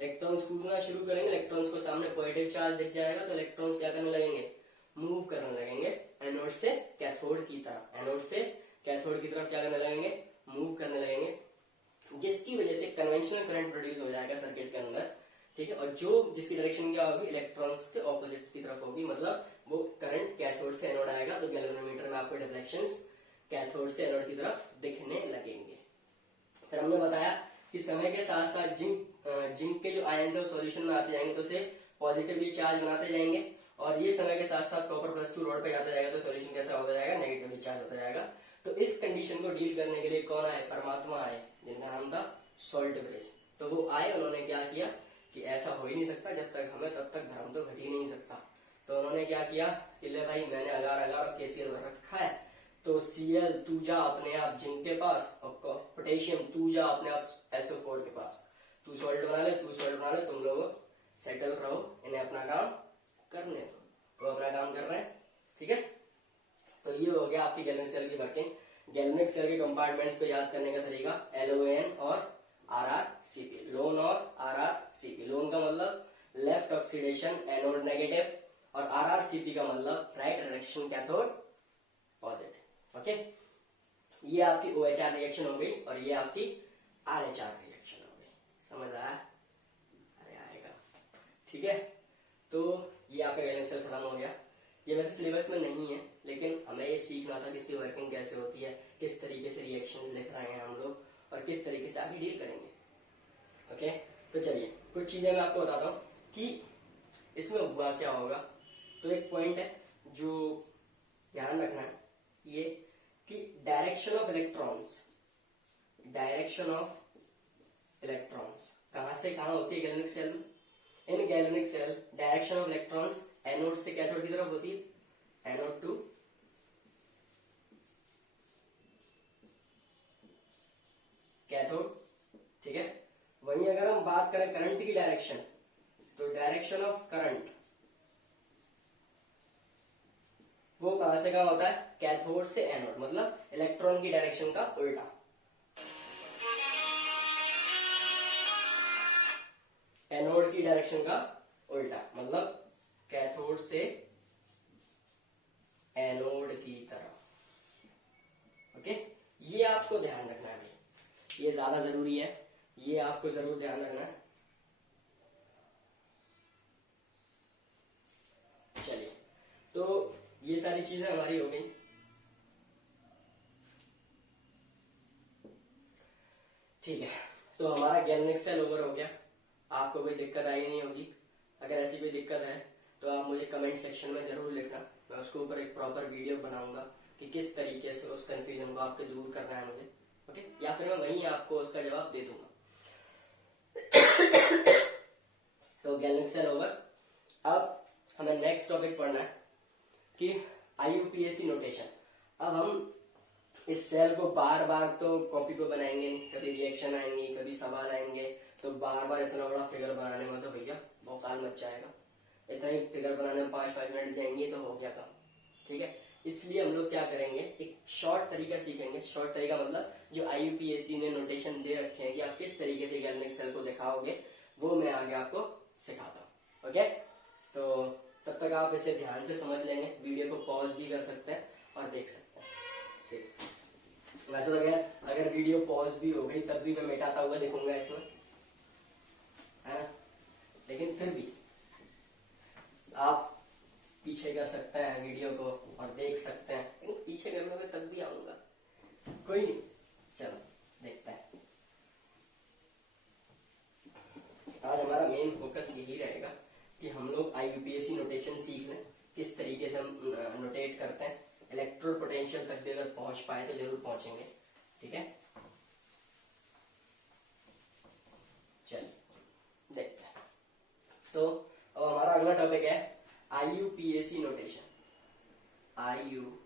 इलेक्ट्रॉन्स कूदना शुरू करेंगे, इलेक्ट्रॉन्स को सामने पॉजिटिव चार्ज दिख जाएगा, तो इलेक्ट्रॉन्स क्या करने लगेंगे, मूव करने लगेंगे एनोड से कैथोड की तरफ, एनोड से कैथोड की तरफ क्या करने लगेंगे, मूव करने लगेंगे, जिसकी वजह से कन्वेंशनल करंट प्रोड्यूस हो जाएगा सर्किट के अंदर, ठीक है। और जो जिसकी डायरेक्शन क्या होगी, इलेक्ट्रॉन्स के ऑपोजिट की तरफ होगी, मतलब वो करंट कैथोड से एनोड आएगा, तो गैल्वेनोमीटर में आपको डिफ्लेक्शंस कैथोड से एनोड की तरफ दिखने लगेंगे। फिर हमने बताया कि समय के साथ साथ जिंक जिंक के जो आयंस है वो सॉल्यूशन में आते जाएंगे तो उसे पॉजिटिवली चार्ज बनाते जाएंगे, और ये समय के साथ साथ कॉपर प्लस 2 रॉड पे जाता जाएगा तो सॉल्यूशन कैसा होता जाएगा, नेगेटिवली चार्ज होता जाएगा। तो इस कंडीशन को डील करने के लिए कौन आए, परमात्मा आए, जिनका नाम था सॉल्ट ब्रिज। तो वो आए, उन्होंने क्या किया कि ऐसा हो ही नहीं सकता, जब तक हमें तब तक धर्म तो घट ही नहीं सकता। तो उन्होंने क्या किया कि ले भाई मैंने अगार अगार और KCl भर रखा है, तो Cl तू जा अपने आप जिंक के पास, और पोटेशियम तू जा अपने आप SO4 के पास, तू सॉल्ट बना ले, तू सॉल्ट बना ले, तुम लोग सेटल रहो, इन्हें अपना काम करने दो। तो अपना काम कर रहे हैं, ठीक है। तो ये हो गया आपकी गैल्वेनिक सेल की वर्किंग। गैल्वेनिक सेल के कंपार्टमेंट्स को याद करने का तरीका LON और RRCP, लोन और RRCP। लोन का मतलब लेफ्ट ऑक्सीडेशन एनोड नेगेटिव, और RRCP का मतलब right reduction cathode positive. Okay, ये आपकी OHR रिएक्शन हो गई और ये आपकी RHR रिएक्शन हो गई। समझ आया? अरे आएगा, ठीक है। तो ये आपका गैल्वेनिक सेल खत्म हो गया। ये वैसे सिलेबस में नहीं है, लेकिन हमें ये सीखना था कि इसकी वर्किंग कैसे होती है, किस तरीके से रिएक्शंस लिख रहे हैं हम लोग, और किस तरीके से आगे डील करेंगे। ओके, तो चलिए कुछ चीजें मैं आपको बताता हूँ कि इसमें हुआ क्या होगा। तो एक पॉइंट है जो ध्यान रखना है, ये कि direction of electrons, direction of electrons कहां से कहां होती है गैल्वेनिक सेल में। इन galvanic cell direction of electrons anode से कैथोड की तरफ होती है, एनोड टू कैथोड, ठीक है। वहीं अगर हम बात करें करंट की डायरेक्शन, तो डायरेक्शन ऑफ करंट वो कहां से कहां होता है, कैथोड से एनोड, मतलब इलेक्ट्रॉन की डायरेक्शन का उल्टा। एनोड की डायरेक्शन का उल्टा मतलब कैथोड से एनोड की तरफ। ओके, ये आपको ध्यान रखना है भाई, ये ज्यादा जरूरी है, ये आपको जरूर ध्यान रखना है। चलिए, तो ये सारी चीजें हमारी हो गई। ठीक है, तो हमारा गैल्वेनिक सेल ओवर हो गया। आपको कोई दिक्कत आई नहीं होगी। अगर ऐसी कोई दिक्कत है तो आप मुझे कमेंट सेक्शन में जरूर लिखना, मैं उसके ऊपर एक प्रॉपर वीडियो बनाऊंगा कि किस तरीके से उस कंफ्यूजन को आपके दूर करना है मुझे। ओके, या फिर मैं वहीं आपको उसका जवाब दे दूंगा। तो गैल्वेनिक सेल ओवर। अब हमें नेक्स्ट टॉपिक पढ़ना है कि IUPAC नोटेशन। अब हम इस सेल को बार बार तो कॉपी पे बनाएंगे नहीं, कभी रिएक्शन आएंगे, कभी सवाल आएंगे, तो बार बार इतना बड़ा फिगर बनाने में तो भैया भौकाल मच जाएगा। इतना ही फिगर बनाने में 5-5 मिनट जाएंगे तो हो गया काम, ठीक है। इसलिए हम लोग क्या करेंगे, एक शॉर्ट तरीका सीखेंगे। शॉर्ट तरीका मतलब जो IUPAC ने नोटेशन दे रखे हैं कि आप किस तरीके से गैल्वेनिक सेल को दिखाओगे, वो मैं आगे आपको सिखाता हूँ। ओके, तो तब तक आप इसे ध्यान से समझ लेंगे, वीडियो को पॉज भी कर सकते हैं और देख सकते हैं, ठीक। वैसे तो अगर वीडियो पॉज भी हो गई तब भी मैं मिटाता हुआ लिखूंगा इसमें, है ना, लेकिन फिर भी आप पीछे कर सकते हैं वीडियो को और देख सकते हैं, लेकिन पीछे कर लोगे तब भी आऊंगा, कोई नहीं। चलो देखते हैं। आज हमारा मेन फोकस यही रहेगा कि हम लोग IUPAC नोटेशन सीख लें, किस तरीके से हम नोटेट करते हैं। इलेक्ट्रोड पोटेंशियल तक भी अगर पहुंच पाए तो जरूर पहुंचेंगे, ठीक है। चलिए देखते हैं। तो अब हमारा अगला टॉपिक है IUPAC notation. IUPAC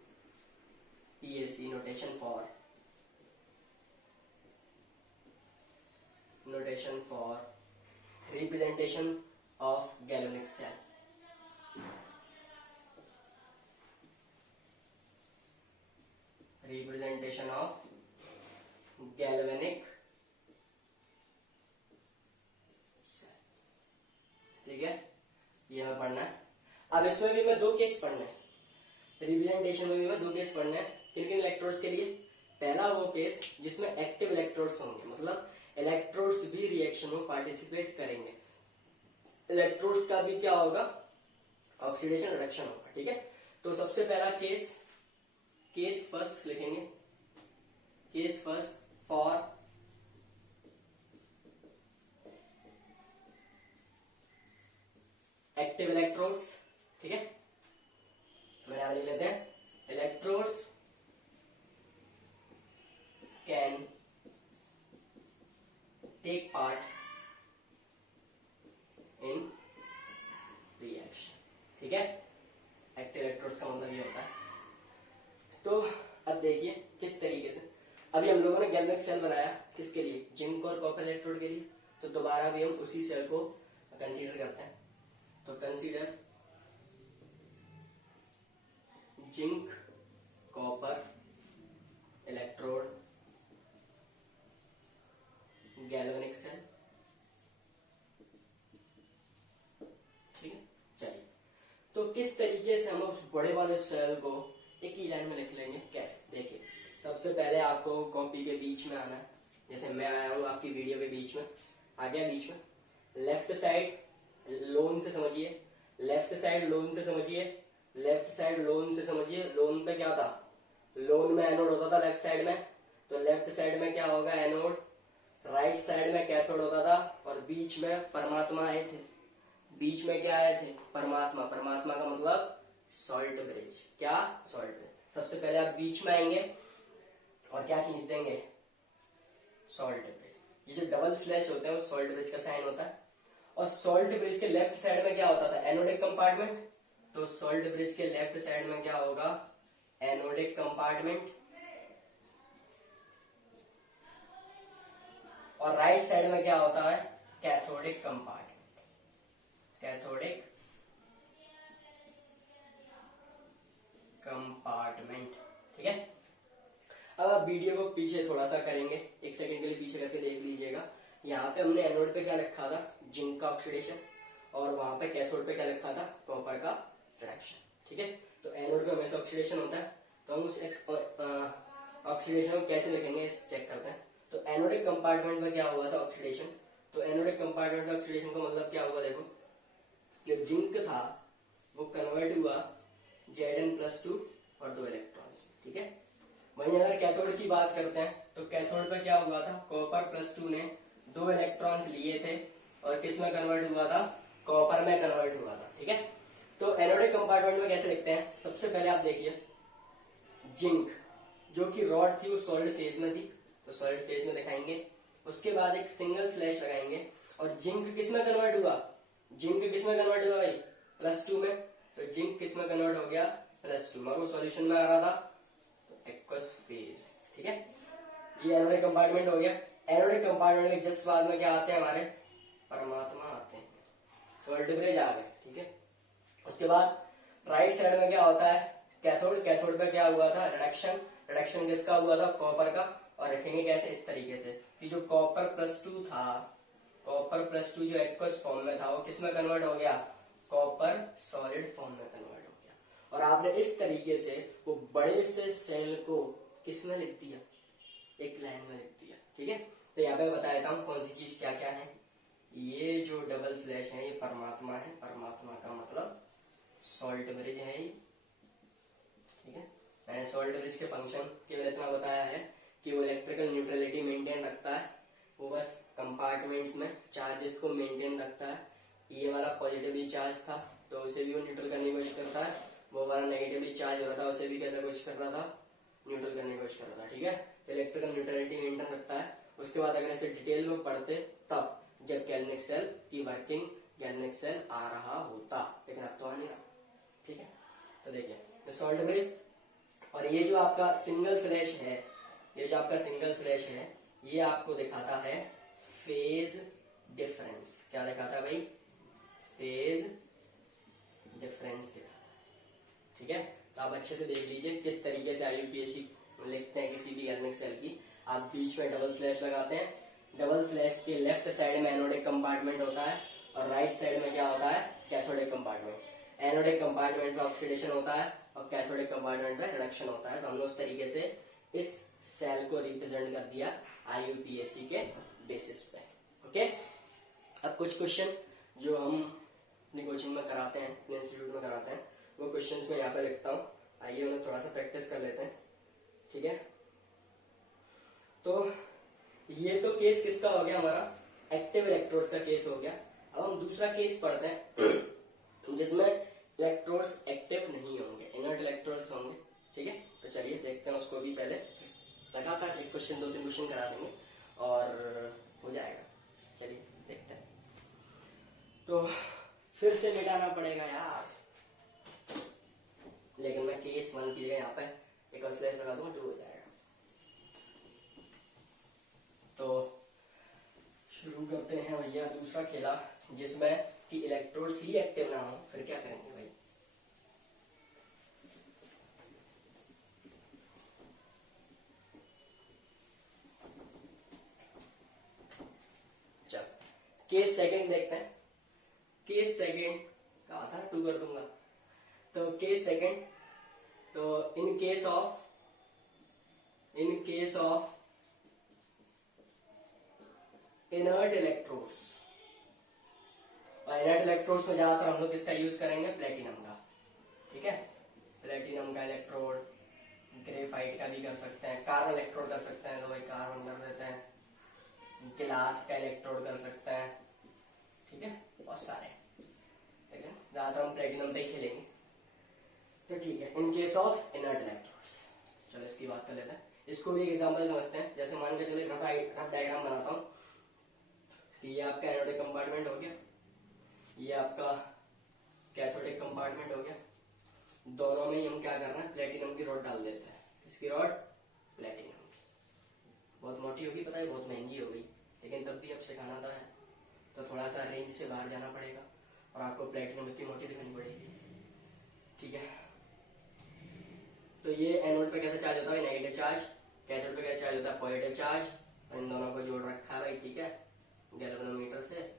notation for representation of galvanic cell. Representation of galvanic cell, ठीक है, ये हमें पढ़ना है। अब इसमें भी मैं 2 केस पढ़ने हैं, रिप्रेजेंटेशन में भी मैं 2 केस पढ़ने हैं। किन किन इलेक्ट्रोड्स के लिए? पहला वो केस जिसमें एक्टिव इलेक्ट्रोड्स होंगे, मतलब इलेक्ट्रोड्स भी रिएक्शन में पार्टिसिपेट करेंगे। इलेक्ट्रोड्स का भी क्या होगा, ऑक्सीडेशन रिडक्शन होगा, ठीक है। तो सबसे पहला केस फर्स्ट लिखेंगे, case first for active electrodes, ठीक है, मैं यहां लिख लेते हैं electrodes can take part in reaction, ठीक है। एक्टिव इलेक्ट्रोड्स का मतलब ये होता है। तो अब देखिए किस तरीके से अभी हम लोगों ने गैल्वेनिक सेल बनाया, किसके लिए, जिंक और कॉपर इलेक्ट्रोड के लिए। तो दोबारा भी हम उसी सेल को कंसीडर करते हैं। तो consider zinc copper electrode galvanic cell, ठीक है। चलिए, तो किस तरीके से हम उस बड़े वाले सेल को एक ही लाइन में लिख लेंगे, कैसे, देखिए। सबसे पहले आपको कॉपी के बीच में आना है, जैसे मैं आया हूं आपकी वीडियो के बीच में, आ गया बीच में। लेफ्ट साइड लोन से समझिए, लेफ्ट साइड लोन से समझिए, लेफ्ट साइड लोन से समझिए। लोन पे क्या था, लोन में एनोड होता था लेफ्ट साइड में, तो लेफ्ट साइड में क्या होगा, एनोड। राइट साइड में कैथोड होता था, और बीच में परमात्मा आए थे। बीच में क्या आए थे, परमात्मा। परमात्मा का मतलब सॉल्ट ब्रिज, क्या, सॉल्ट ब्रिज। सबसे पहले आप बीच में आएंगे और क्या खींच देंगे, सॉल्ट ब्रिज। ये जो डबल स्लैश होते हैं वो सॉल्ट ब्रिज का साइन होता है। और सॉल्ट ब्रिज के लेफ्ट साइड में क्या होता था, एनोडिक कंपार्टमेंट। तो सॉल्ट ब्रिज के लेफ्ट साइड में क्या होगा, एनोडिक कंपार्टमेंट। और राइट साइड में क्या होता है, कैथोडिक कंपार्टमेंट, कैथोडिक कंपार्टमेंट, ठीक है। अब आप वीडियो को पीछे थोड़ा सा करेंगे, 1 सेकंड के लिए पीछे करके देख लीजिएगा। यहाँ पे हमने एनोड पे क्या लिखा था, जिंक का ऑक्सीडेशन, और वहां पे कैथोड पे क्या लिखा था, कॉपर का रिडक्शन, ठीक है। तो एनोड पे हमेशा ऑक्सीडेशन होता है, तो हम उस ऑक्सीडेशन को कैसे लिखेंगे चेक करते हैं। तो एनोडिक कंपार्टमेंट में क्या हुआ था, ऑक्सीडेशन। तो एनोडिक कंपार्टमेंट में ऑक्सीडेशन का मतलब क्या हुआ, देखो, जो जिंक था वो कन्वर्ट हुआ Zn+2 और 2 इलेक्ट्रॉन्स, ठीक है। वहीं अगर कैथोड की बात करते हैं तो कैथोड पे क्या हुआ था, कॉपर+2 ने 2 इलेक्ट्रॉन्स लिए थे, और किस में कन्वर्ट हुआ था, कॉपर में कन्वर्ट हुआ था, ठीक है। तो एनोडिक कंपार्टमेंट में कैसे लिखते हैं, सबसे पहले आप देखिए, जिंक जो कि रॉड थी वो सॉलिड फेज में थी, तो सॉलिड फेज में दिखाएंगे। उसके बाद एक सिंगल स्लैश लगाएंगे, और जिंक किस में कन्वर्ट हुआ, जिंक किस में कन्वर्ट हुआ भाई, +2 में। तो जिंक किस में कन्वर्ट हो गया, +2 में, और वो सॉल्यूशन में आ रहा था, तो एक्वस फेज, ठीक है। ये एनोडिक कंपार्टमेंट हो गया। एनोडिक कंपार्टमेंट के जस्ट बाद में क्या आते हैं, हमारे परमात्मा आते हैं, सॉल्ट ब्रिज आ गए, ठीक है। उसके बाद राइट साइड में क्या होता है, कैथोड। कैथोड पे क्या हुआ था, रिडक्शन। रिडक्शन किसका हुआ था, कॉपर का। और रखेंगे कैसे, इस तरीके से कि जो कॉपर+2 था, कॉपर+2 जो एक्वस फॉर्म में था वो किस में कन्वर्ट हो गया, कॉपर सॉलिड फॉर्म में कन्वर्ट हो गया। और आपने इस तरीके से वो बड़े से सेल को किस में लिख दिया, एक लाइन में लिख दिया, ठीक है। तो यहाँ पे बता देता हूँ कौन सी चीज क्या क्या है। ये जो डबल स्लैश है ये परमात्मा है, परमात्मा का मतलब सॉल्ट ब्रिज है ये, ठीक है। मैंने सॉल्ट ब्रिज के फंक्शन के लिए इतना बताया है कि वो इलेक्ट्रिकल न्यूट्रलिटी मेंटेन रखता है, वो बस कंपार्टमेंट्स में चार्जेस को मेंटेन रखता है। ये वाला पॉजिटिवली चार्ज था तो उसे भी वो न्यूट्रल करने की कोशिश करता है, वो वाला नेगेटिवली चार्ज हो रहा था उसे भी कैसे कोशिश कर रहा था, न्यूट्रल करने की कोशिश कर रहा था, ठीक है। तो इलेक्ट्रिकल न्यूट्रलिटी मेंटेन रखता है। उसके बाद अगर ऐसे डिटेल में पढ़ते तब जब गैल्वेनिक सेल की वर्किंग, गैल्वेनिक सेल आ रहा होता, लेकिन अब तो आ नहीं रहा, ठीक है। तो देखिए, तो सॉल्ट ब्रिज, और ये जो आपका सिंगल स्लैश है, ये जो आपका सिंगल स्लैश है, ये आपको दिखाता है फेज डिफरेंस। क्या दिखाता है भाई, फेज डिफरेंस दिखाता है, ठीक है। तो आप अच्छे से देख लीजिए किस तरीके से आईयूपीएसी लिखते हैं किसी भी गैल्वेनिक सेल की। आप बीच में डबल स्लैश लगाते हैं, डबल स्लैश के लेफ्ट साइड में एनोडिक कंपार्टमेंट होता है, और राइट साइड में क्या होता है, कैथोडिक कंपार्टमेंट। एनोडिक कंपार्टमेंट में ऑक्सीडेशन होता है और कैथोडिक कंपार्टमेंट में रिडक्शन होता है। तो हमने उस तरीके से इस सेल को रिप्रेजेंट कर दिया आईयूपीएसी के बेसिस पे, ओके। अब कुछ क्वेश्चन जो हम अपनी कोचिंग में कराते हैं, अपने इंस्टीट्यूट में कराते हैं, वो क्वेश्चंस मैं यहाँ पे लिखता हूँ। आइए उन्हें थोड़ा सा प्रैक्टिस कर लेते हैं, ठीक है। तो ये तो केस किसका हो गया, हमारा एक्टिव इलेक्ट्रोड्स का केस हो गया। अब हम दूसरा केस पढ़ते हैं जिसमें इलेक्ट्रोड्स एक्टिव नहीं होंगे, इनर्ट इलेक्ट्रोड्स होंगे। ठीक है, तो चलिए देखते हैं उसको भी। पहले लगातार एक क्वेश्चन 2-3 क्वेश्चन करा देंगे और हो जाएगा। चलिए देखते हैं। तो फिर से मिटाना पड़ेगा यार, लेकिन मैं केस 1 की जगह यहाँ पे एक और स्लैश लगा दूंगा, जो हो जाएगा। तो शुरू करते हैं भैया दूसरा खेला, जिसमें कि इलेक्ट्रोड्स ही एक्टिव ना हो। फिर क्या करेंगे भाई? चल केस सेकंड देखते हैं। केस सेकंड कहा था 2 कर दूंगा। तो केस सेकंड, तो in case of inert electrodes, और इनर्ट इलेक्ट्रोड्स में ज्यादातर हम लोग किसका यूज करेंगे? प्लेटिनम का। ठीक है, प्लेटिनम का इलेक्ट्रोड, ग्रेफाइट का भी कर सकते हैं, कार्बन इलेक्ट्रोड कर सकते हैं, तो भाई कार्बन कर देते हैं, गिलास का इलेक्ट्रोड कर सकते हैं। ठीक है, बहुत सारे। ठीक है, ज्यादातर हम प्लेटिनम पे ही खेलेंगे। तो ठीक है, in case of inert electrodes. चलो इसकी बात कर लेते हैं, इसको भी एक एग्जांपल समझते हैं। जैसे मान के चलिए रफ डायग्राम बनाता हूं। ये आपका एनोडिक कंपार्टमेंट हो गया, ये आपका कैथोडिक कंपार्टमेंट हो गया। दोनों में ही हम क्या करना है? प्लेटिनम की रॉड डाल देते हैं। इसकी रॉड प्लेटिनम की, बहुत मोटी होगी, पता है बहुत महंगी हो गई, लेकिन तब भी अब सिखाना था, तो थोड़ा सा रेंज से बाहर जाना पड़ेगा और आपको प्लेटिनम इतनी मोटी दिखानी पड़ेगी। ठीक है, तो ये एनोड पे कैसे चार्ज होता है? Negative charge. कैथोड पे कैसे चार्ज होता है? Positive charge. और इन दोनों को जोड़ रखा है भाई, ठीक है, गैल्वेनोमीटर से।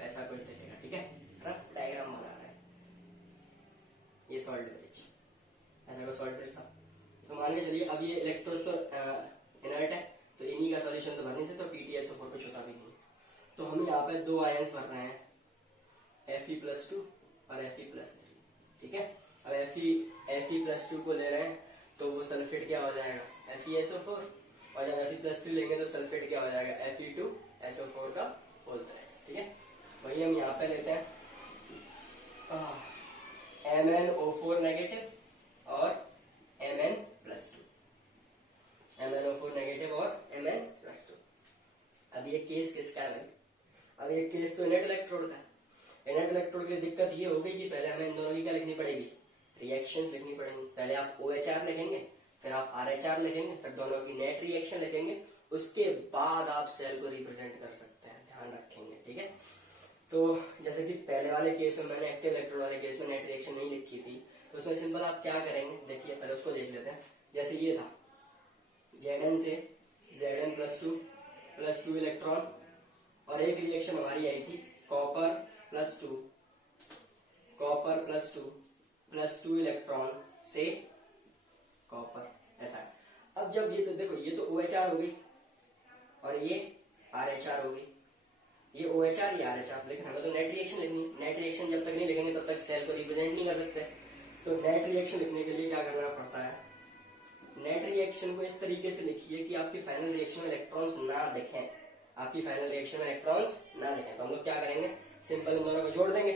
ऐसा कुछ दिखेगा। ठीक है, रफ डायग्राम बना रहे हैं। ये सॉल्ट ब्रिज, ऐसा कोई सॉल्ट ब्रिज था। तो मान के चलिए अब ये इलेक्ट्रोड्स तो इनर्ट है, तो इन्हीं का सॉल्यूशन तो भर नहीं सकते, PtSO4 कुछ होता भी नहीं। तो हम यहाँ पे 2 आयंस भर रहे हैं, Fe+2 और Fe+3। ठीक है, अब Fe+2 को ले रहे हैं तो वो सल्फेट क्या हो जाएगा? FeSO4। और जब Fe+3 लेंगे तो सल्फेट क्या हो जाएगा? Fe2SO4 का होल थ्राइस। ठीक है, वही हम यहाँ पे लेते हैं MnO4 नेगेटिव और Mn+2, MnO4 नेगेटिव और Mn+2। अब ये केस किसका है भाई? अब ये केस तो इनर्ट इलेक्ट्रोड का है। इनर्ट इलेक्ट्रोड की दिक्कत ये हो गई कि पहले हमें इन दोनों की क्या लिखनी पड़ेगी? रिएक्शंस लिखनी पड़ेंगी। पहले आप OHR लिखेंगे, फिर आप RH लिखेंगे, फिर दोनों की नेट रिएक्शन लिखेंगे, उसके बाद आप सेल को रिप्रेजेंट कर सकते हैं। ध्यान रखेंगे। ठीक है, तो जैसे कि पहले वाले केस में मैंने एक्टिव इलेक्ट्रोड वाले केस में नेट रिएक्शन नहीं लिखी थी, तो उसमें सिंपल आप क्या करेंगे? देखिए पहले उसको देख लेते हैं। जैसे ये था, Zn से Zn+2 इलेक्ट्रॉन, और एक रिएक्शन हमारी आई थी कॉपर+2 इलेक्ट्रॉन से कॉपर। ऐसा है। अब जब ये तो देखो, ये तो OHR हो गई और ये RH हो गई। ये OHR, ये RH, लेकिन हमें तो नेट रिएक्शन लिखनी है। नेट रिएक्शन जब तक नहीं लिखेंगे तब तक सेल को रिप्रेजेंट नहीं कर सकते। तो नेट रिएक्शन लिखने के लिए क्या करना पड़ता है? नेट रिएक्शन को इस तरीके से लिखिए कि आपकी फाइनल रिएक्शन में इलेक्ट्रॉन्स ना दिखें, आपकी फाइनल रिएक्शन में इलेक्ट्रॉन्स ना दिखें। तो हम लोग क्या करेंगे? सिंपल इन दोनों को जोड़ देंगे।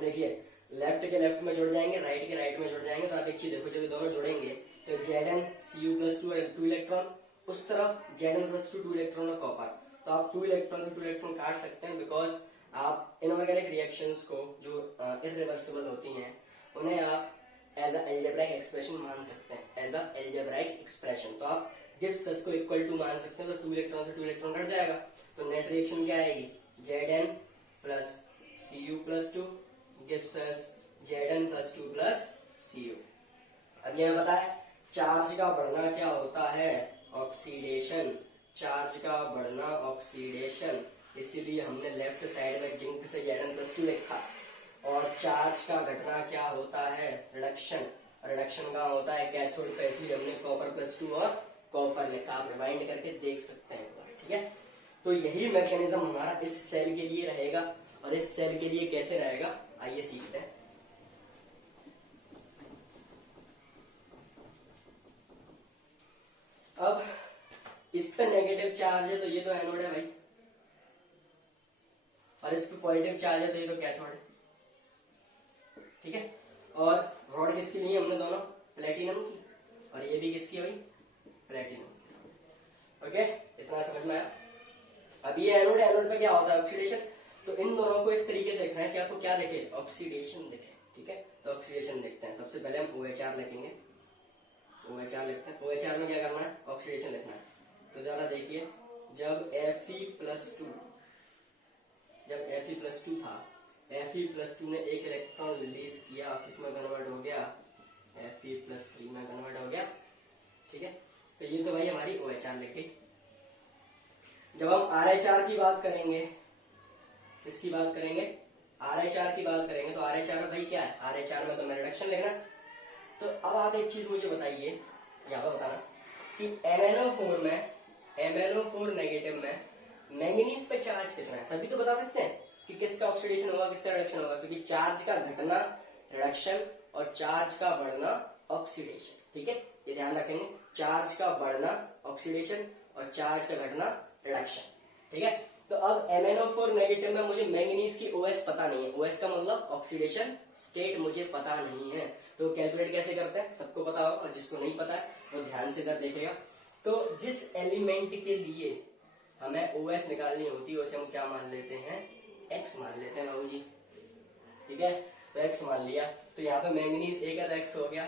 देखिए, लेफ्ट के लेफ्ट में जुड़ जाएंगे, राइट के राइट में जुड़ जाएंगे। तो आप एक चीज देखो, जब दोनों जुड़ेंगे तो Zn Cu+2 और 2 इलेक्ट्रॉन, उस तरफ Zn+2 2 इलेक्ट्रॉन और कॉपर। तो आप 2 इलेक्ट्रॉन से 2 इलेक्ट्रॉन काट सकते हैं, बिकॉज आप इनऑर्गेनिक रिएक्शंस को जो इरिवर्सिबल होती हैं उन्हें आप एज एल्जेब्राइक एक्सप्रेशन मान सकते हैं, एज एल्जेब्राइक एक्सप्रेशन। तो आप गिव्स को इक्वल टू मान सकते हैं। तो 2 इलेक्ट्रॉन से 2 इलेक्ट्रॉन कट जाएगा, तो नेट रिएक्शन क्या आएगी? Zn+Cu+2 gives us Zn+2+Cu। अब ये बताया चार्ज का बढ़ना क्या होता है? ऑक्सीडेशन। चार्ज का बढ़ना ऑक्सीडेशन, इसीलिए हमने लेफ्ट साइड में जिंक से Zn+2 लिखा। और चार्ज का घटना क्या होता है? रिडक्शन। रिडक्शन का होता है कैथोड पे, इसलिए हमने कॉपर+2 और कॉपर लिखा। आप रिवाइंड करके देख सकते हैं। ठीक है, तो यही मैकेनिज्म हमारा इस सेल के लिए रहेगा। और इस सेल के लिए कैसे रहेगा, आइए सीखते हैं। अब इस पे नेगेटिव चार्ज है तो ये तो एनोड है भाई, और इस पे पॉजिटिव चार्ज है तो ये तो कैथोड है। और रॉड किसकी ली है हमने दोनों, प्लेटिनम की, और ये भी किसकी है भाई, प्लेटिनम। ओके, इतना समझ में आया। अब ये एनोड, एनोड पे क्या होता है, ऑक्सीडेशन। तो इन दोनों को इस तरीके से लिखना है कि आपको क्या लिखे, ऑक्सीडेशन लिखे। ठीक है, तो ऑक्सीडेशन लिखते हैं। सबसे पहले हम OHR लिखेंगे, OHR लिखते हैं। OHR में क्या करना है, ऑक्सीडेशन लिखना है। तो जरा देखिए, जब Fe+2 था, Fe+2 ने एक इलेक्ट्रॉन रिलीज किया, किसमें कन्वर्ट हो गया, Fe+3 में कन्वर्ट हो गया। ठीक है, तो ये तो भाई हमारी OHR लिख गई। जब हम RH की बात करेंगे, किसकी बात करेंगे, RH की बात करेंगे, तो RH में भाई क्या है, RH में तो मैं रिडक्शन लिखना। तो अब आप एक चीज मुझे बताइए, यहाँ पर बताना कि MnO4 में, MnO4 नेगेटिव में मैंगनीज पे चार्ज कितना है, तभी तो बता सकते हैं कि किसका ऑक्सीडेशन होगा, किसका रिडक्शन होगा। क्योंकि चार्ज का घटना रिडक्शन और चार्ज का बढ़ना ऑक्सीडेशन। ठीक है, ये ध्यान रखेंगे, चार्ज का बढ़ना ऑक्सीडेशन और चार्ज का घटना रिडक्शन। ठीक है, तो अब MnO4 नेगेटिव में मुझे मैंगनीज की OS पता नहीं है, OS का मतलब ऑक्सीडेशन स्टेट मुझे पता नहीं है। तो कैलकुलेट कैसे करते हैं, सबको पता हो, और जिसको नहीं पता है वो ध्यान से इधर देखेगा। तो जिस एलिमेंट के लिए हमें OS निकालनी होती है उसे हम क्या मान लेते हैं, X मान लेते हैं बाबू जी। ठीक है, तो X मान लिया, तो यहाँ पे मैंगनीज एक है X हो गया,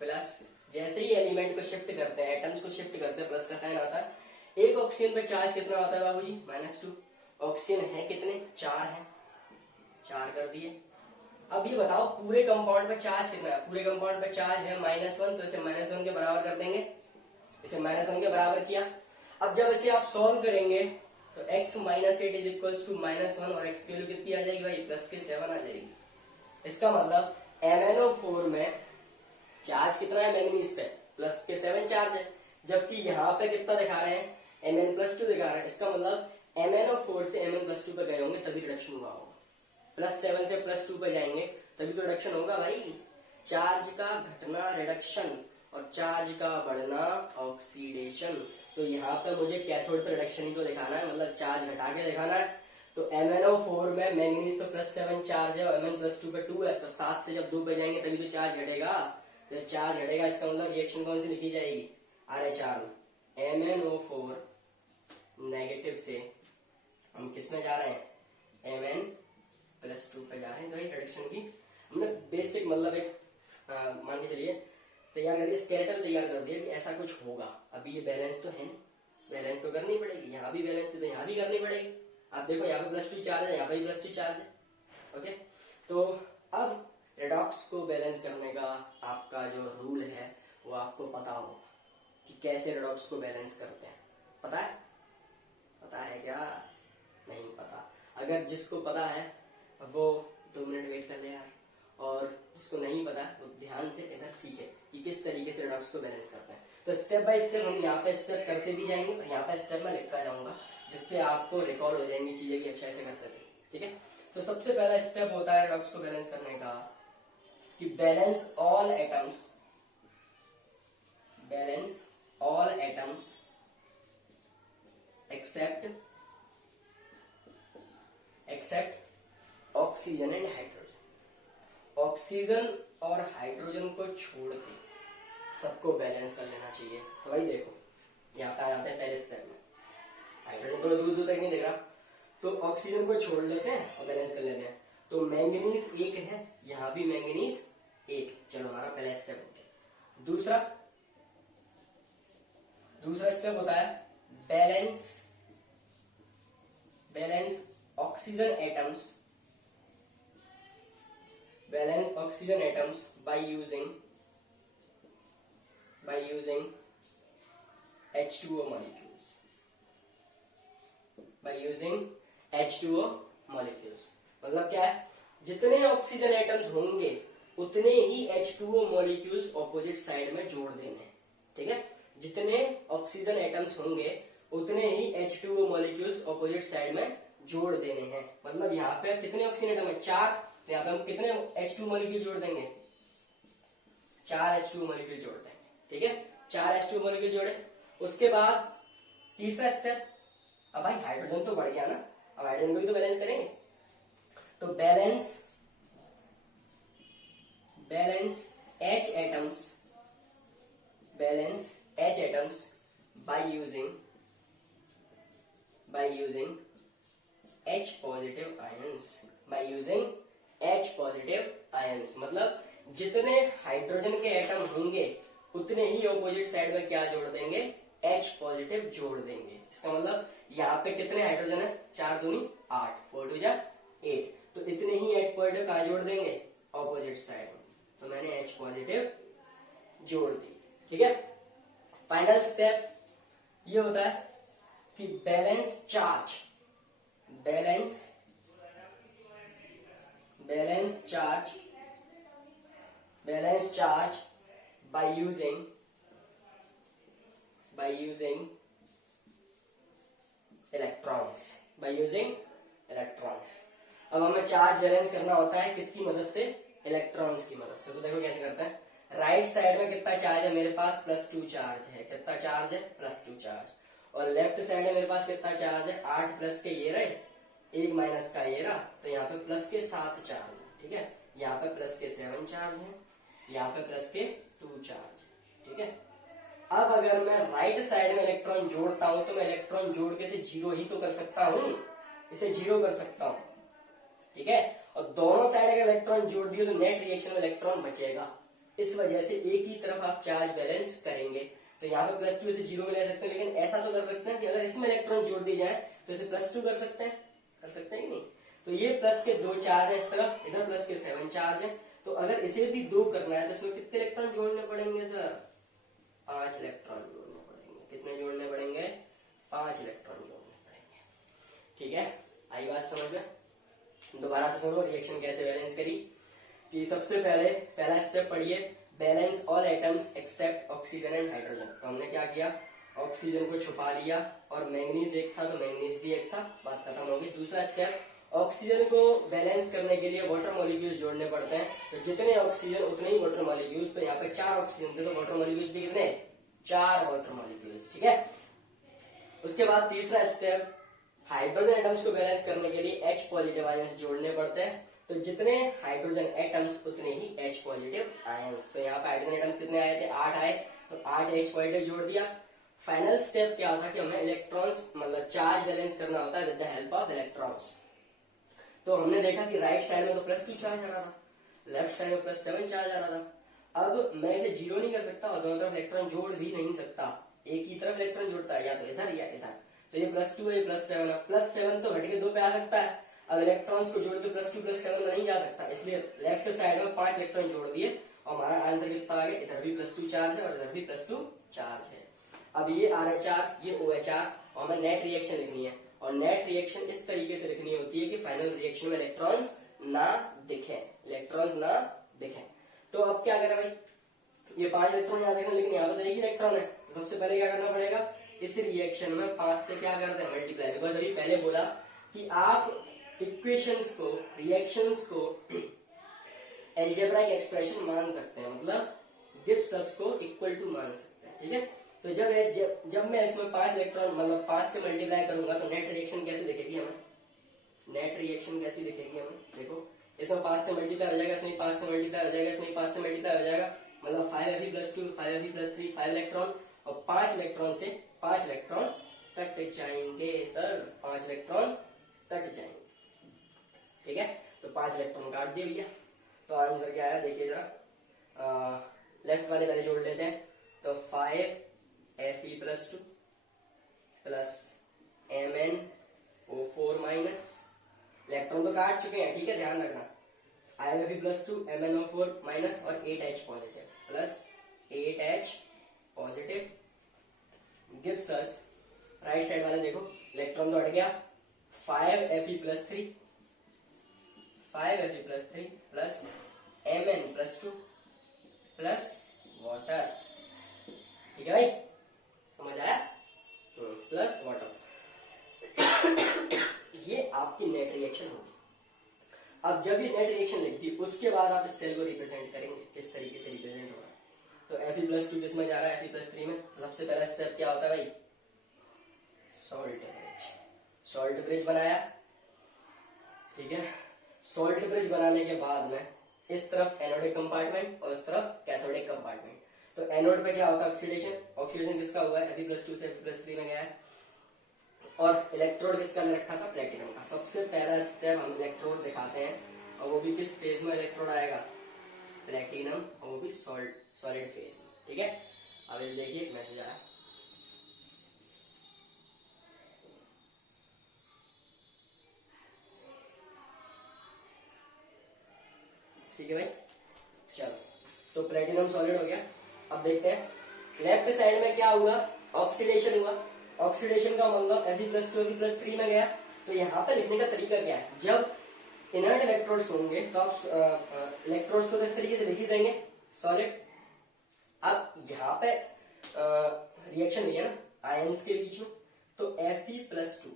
प्लस जैसे ही एलिमेंट को शिफ्ट करते हैं, एटम्स को शिफ्ट करते हैं, प्लस का साइन आता है। एक ऑक्सीजन पे चार्ज कितना होता है बाबूजी, -2। ऑक्सीजन है कितने, 4 है, 4 कर दिए। अब ये बताओ पूरे कंपाउंड पे चार्ज कितना है, पूरे कंपाउंड पे चार्ज है -1, तो इसे -1 के बराबर कर देंगे, इसे -1 के बराबर किया। अब जब इसे आप सॉल्व करेंगे तो x - 8 = -1 और x की वैल्यू कितनी आ जाएगी भाई, +7 आ जाएगी। इसका मतलब MnO4 में चार्ज कितना है मैंगनीज पे, +7 चार्ज है, जबकि यहाँ पे कितना दिखा रहे हैं, Mn+2 दिखा रहे हैं। इसका मतलब MnO4 से Mn+2 पे गए होंगे तभी रिडक्शन हुआ होगा, +7 से +2 पे जाएंगे तभी तो रिडक्शन होगा भाई। चार्ज का घटना रिडक्शन और चार्ज का बढ़ना ऑक्सीडेशन। तो यहाँ पे मुझे कैथोड पे रिडक्शन ही तो दिखाना है, मतलब चार्ज घटा के दिखाना है। तो MnO4 में मैंगनीज पे +7 चार्ज है और Mn+2 पे 2 है, तो 7 से जब 2 पे जाएंगे तभी तो चार्ज घटेगा। तो चार्ज घटेगा, इसका मतलब रिएक्शन कौन सी लिखी जाएगी, RH में। MnO4 नेगेटिव से हम किस में जा रहे हैं, Mn+2 पे जा रहे हैं। तो ये रिडक्शन की हमने बेसिक मतलब एक मान के चलिए तैयार कर दिया, स्केलेटन तैयार कर दिया कि ऐसा कुछ होगा। अभी ये बैलेंस तो है, बैलेंस तो करनी पड़ेगी, यहाँ भी बैलेंस तो यहाँ भी करनी पड़ेगी। आप देखो यहाँ पे +2 चार्ज है, यहाँ पे भी +2 चार्ज है। ओके, तो अब रेडॉक्स को बैलेंस करने का आपका जो रूल है वो आपको पता होगा कि कैसे रेडॉक्स को बैलेंस करते हैं। पता है, पता है क्या, नहीं पता। अगर जिसको पता है वो 2 मिनट वेट कर ले यार, और जिसको नहीं पता वो ध्यान से इधर सीखे कि किस तरीके से रेडॉक्स को बैलेंस करते हैं। तो स्टेप बाय स्टेप हम यहाँ पे स्टेप करते भी जाएंगे और यहाँ पे स्टेप में लिखता जाऊंगा, जिससे आपको रिकॉल हो जाएंगी चीजें कि अच्छा ऐसे करते थे। ठीक है, तो सबसे पहला स्टेप होता है रेडॉक्स को बैलेंस करने का कि balance all atoms, balance all atoms except oxygen and hydrogen. Oxygen और हाइड्रोजन को छोड़ के सबको बैलेंस कर लेना चाहिए। तो भाई देखो यहाँ पे आ जाते हैं पहले स्टेप में, हाइड्रोजन को दूर दूर तक नहीं देख रहा, तो ऑक्सीजन को छोड़ लेते हैं और बैलेंस कर लेते हैं। तो मैंगनीज 1 है, यहाँ भी मैंगनीज 1, चलो हमारा पहला स्टेप हो गया। दूसरा स्टेप होता है balance oxygen atoms by using H2O molecules। मतलब क्या है, जितने ऑक्सीजन एटम्स होंगे उतने ही H2O मॉलिक्यूल्स ऑपोजिट साइड में जोड़ देने। ठीक है, जितने ऑक्सीजन एटम्स होंगे उतने ही H2O मॉलिक्यूल्स ऑपोजिट साइड में जोड़ देने हैं। मतलब यहाँ पे कितने ऑक्सीजन एटम है, 4, तो यहाँ पे हम कितने H2O मॉलिक्यूल जोड़ देंगे, 4 H2O मॉलिक्यूल जोड़ देंगे। ठीक है, 4 H2O मॉलिक्यूल जोड़े। उसके बाद तीसरा स्टेप, अब भाई हाइड्रोजन तो बढ़ गया ना, अब हाइड्रोजन को भी तो बैलेंस करेंगे। तो balance H atoms by using H positive ions मतलब जितने हाइड्रोजन के एटम होंगे उतने ही ऑपोजिट साइड में क्या जोड़ देंगे, H पॉजिटिव जोड़ देंगे। इसका मतलब यहाँ पे कितने हाइड्रोजन है, 4 दूनी 8, 4 2 जा 8, तो इतने ही H पॉजिटिव कहाँ जोड़ देंगे, ऑपोजिट साइड में। तो मैंने H पॉजिटिव जोड़ दी। ठीक है, फाइनल स्टेप ये होता है कि balance charge by using electrons। अब हमें चार्ज बैलेंस करना होता है किसकी मदद से, इलेक्ट्रॉन्स की मदद से। तो देखो कैसे करते हैं, राइट साइड में कितना चार्ज है मेरे पास, +2 चार्ज है। कितना चार्ज है, +2 चार्ज। और लेफ्ट साइड में मेरे पास कितना चार्ज है, 8 प्लस के ये रहे, 1 माइनस का ये रहा, तो यहाँ पे प्लस के 7 चार्ज है। ठीक है, यहाँ पे प्लस के 7 चार्ज है, यहाँ पे प्लस के 2 चार्ज। ठीक है, अब अगर मैं राइट साइड में इलेक्ट्रॉन जोड़ता हूं तो मैं इलेक्ट्रॉन जोड़ के इसे 0 ही तो कर सकता हूं, इसे 0 कर सकता हूं। ठीक है, और दोनों साइड अगर इलेक्ट्रॉन जोड़ दिए तो नेट रिएक्शन में इलेक्ट्रॉन बचेगा। इस वजह से एक ही तरफ आप चार्ज बैलेंस करेंगे। तो यहाँ पे +2 इसे 0 में ले सकते हैं, लेकिन ऐसा तो कर सकते हैं कि अगर इसमें इलेक्ट्रॉन जोड़ दिए जाए तो इसे +2 कर सकते हैं कि नहीं। तो ये प्लस के 2 चार्ज है इस तरफ, इधर प्लस के 7 चार्ज है। तो अगर इसे भी 2 करना है तो इसमें कितने इलेक्ट्रॉन जोड़ने पड़ेंगे सर, 5 इलेक्ट्रॉन जोड़ने पड़ेंगे। कितने जोड़ने पड़ेंगे, 5 इलेक्ट्रॉन जोड़ने पड़ेंगे। ठीक है, आई बात समझ में। दोबारा से सुनो रिएक्शन कैसे बैलेंस करी। कि सबसे पहले पहला स्टेप पढ़िए, balance all atoms except oxygen and hydrogen. तो हमने क्या किया, ऑक्सीजन को छुपा लिया और मैंगनीज एक था तो मैंगनीज भी एक था, बात खत्म हो गई। दूसरा स्टेप, ऑक्सीजन को बैलेंस करने के लिए वाटर मॉलिक्यूल्स जोड़ने पड़ते हैं। तो जितने ऑक्सीजन उतने ही वाटर मॉलिक्यूल्स। तो यहाँ पे 4 ऑक्सीजन थे तो वाटर मॉलिक्यूल्स भी कितने, 4 वाटर मॉलिक्यूल्स। ठीक है, उसके बाद तीसरा स्टेप, हाइड्रोजन एटम्स को बैलेंस करने के लिए H पॉजिटिव आयंस जोड़ने पड़ते हैं। तो जितने हाइड्रोजन एटम्स उतने ही H पॉजिटिव आयंस। तो यहाँ पे हाइड्रोजन एटम्स कितने आए थे, 8 आए, तो 8 H पॉजिटिव जोड़ दिया। फाइनल स्टेप क्या था कि हमें इलेक्ट्रॉन्स मतलब चार्ज बैलेंस करना होता है with the help of electrons. तो हमने देखा कि राइट साइड में तो +2 चार्ज आ रहा था, लेफ्ट साइड में +7 चार्ज आ रहा था। अब मैं इसे 0 नहीं कर सकता और दोनों तरफ इलेक्ट्रॉन जोड़ भी नहीं सकता, एक ही तरफ इलेक्ट्रॉन जुड़ता है, या तो इधर या इधर। तो ये +2 है, ये +7 है, +7 तो हट के 2 पे आ सकता है। अब इलेक्ट्रॉन्स को जोड़ के +2 +7 में नहीं जा सकता, इसलिए लेफ्ट साइड में 5 इलेक्ट्रॉन जोड़ दिए और हमारा आंसर कितना आ गया, इधर भी +2 चार्ज है और इधर भी +2 चार्ज है। अब ये RHR, ये OHR, और हमें नेट रिएक्शन लिखनी है। और नेट रिएक्शन इस तरीके से लिखनी होती है कि फाइनल रिएक्शन में इलेक्ट्रॉन्स ना दिखें। तो अब क्या करें भाई, ये 5 इलेक्ट्रॉन याद रखना, लेकिन यहाँ पे तो एक ही इलेक्ट्रॉन है। तो सबसे पहले क्या करना पड़ेगा, इस रिएक्शन में 5 से क्या करते हैं, मल्टीप्लाई। बिकॉज अभी पहले बोला कि आप इक्वेशंस को, रिएक्शंस को एल्जेब्राइक एक्सप्रेशन मान सकते हैं, मतलब गिब्स को इक्वल टू मान सकते हैं। ठीक है, तो जब मैं इसमें 5 इलेक्ट्रॉन मतलब 5 से मल्टीप्लाई करूंगा तो नेट रिएक्शन कैसे दिखेगी हमें, देखो इसमें 5 से मल्टीप्लाई हो जाएगा, इसमें 5 से मल्टीप्लाई हो जाएगा, इसमें 5 से मल्टीप्लाई हो जाएगा, मतलब 5Fe+2, 5Fe+3, 5 इलेक्ट्रॉन, और 5 इलेक्ट्रॉन से 5 इलेक्ट्रॉन कट जाएंगे सर, 5 इलेक्ट्रॉन कट जाएंगे। ठीक है, तो 5 इलेक्ट्रॉन काट दिए भैया। तो आंसर क्या आया देखिए जरा, लेफ्ट वाले पहले जोड़ लेते हैं। तो 5Fe+2 प्लस MnO4-, इलेक्ट्रॉन तो काट चुके हैं, ठीक है, ध्यान रखना। Fe+2 MnO4- और 8H positive plus 8H positive gives us, right side वाले देखो इलेक्ट्रॉन तो हट गया, 5Fe+3 plus Mn+2 plus water. ठीक है भाई, समझ आया, प्लस वाटर। ये आपकी नेट रिएक्शन होगी। अब जब ये नेट रिएक्शन लिखी उसके बाद आप इस सेल को रिप्रेजेंट करेंगे, किस तरीके से रिप्रेजेंट हो रहा है। तो Fe+2 किस में जा रहा है, Fe+3 में। तो सबसे पहला स्टेप क्या होता है भाई, सॉल्ट ब्रिज बनाया। ठीक है, सॉल्ट ब्रिज बनाने के बाद में इस तरफ एनोडिक कंपार्टमेंट और इस तरफ कैथोडिक कंपार्टमेंट। तो एनोड पे क्या होता है ऑक्सीडेशन, ऑक्सीडेशन किसका हुआ है Fe+2 से Fe+3 में गया है, और इलेक्ट्रोड किसका ले रखा था प्लेटिनम का। सबसे पहला स्टेप हम इलेक्ट्रोड दिखाते हैं, और वो भी किस फेज में इलेक्ट्रोड आएगा प्लेटिनम, और वो भी सॉलिड फेज में। ठीक है, अब ये देखिए एक मैसेज आया, ठीक है भाई। चलो, तो प्लेटिनम सॉलिड हो गया। अब देखते हैं लेफ्ट साइड में क्या हुआ, ऑक्सीडेशन हुआ। ऑक्सीडेशन का मतलब Fe+2 Fe+3 में गया। तो यहाँ पे लिखने का तरीका क्या है, जब इनर्ट इलेक्ट्रोड्स होंगे तो आप इलेक्ट्रोड्स को किस तरीके से लिख ही देंगे सॉलिड। अब यहाँ पे रिएक्शन हुई है ना आयंस के बीच में, तो Fe+2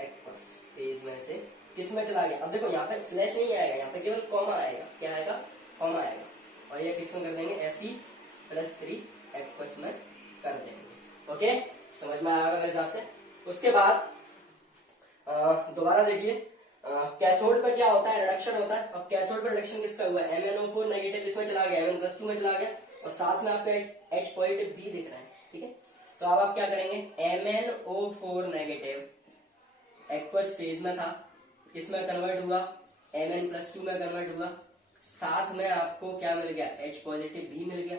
एक्वस फेज में से किस में चला गया। अब देखो यहाँ पे स्लैश नहीं आएगा, यहाँ पे केवल कॉमा आएगा। क्या आएगा, कॉमा आएगा, और ये किस में कर देंगे Fe+3 एक्वस में कर देंगे। ओके, समझ में आएगा मेरे हिसाब से। उसके बाद दोबारा देखिए, कैथोड पर क्या होता है रिडक्शन होता है, और कैथोड पर रिडक्शन किसका हुआ है MnO4 नेगेटिव इसमें चला गया, Mn+2 में चला गया, और साथ में आपका H पॉजिटिव B दिख रहा है। ठीक है, तो अब आप क्या करेंगे, MnO4 नेगेटिव एक्वस फेज में था, किसमें कन्वर्ट हुआ Mn+2 में कन्वर्ट हुआ, साथ में आपको क्या मिल गया H पॉजिटिव B मिल गया।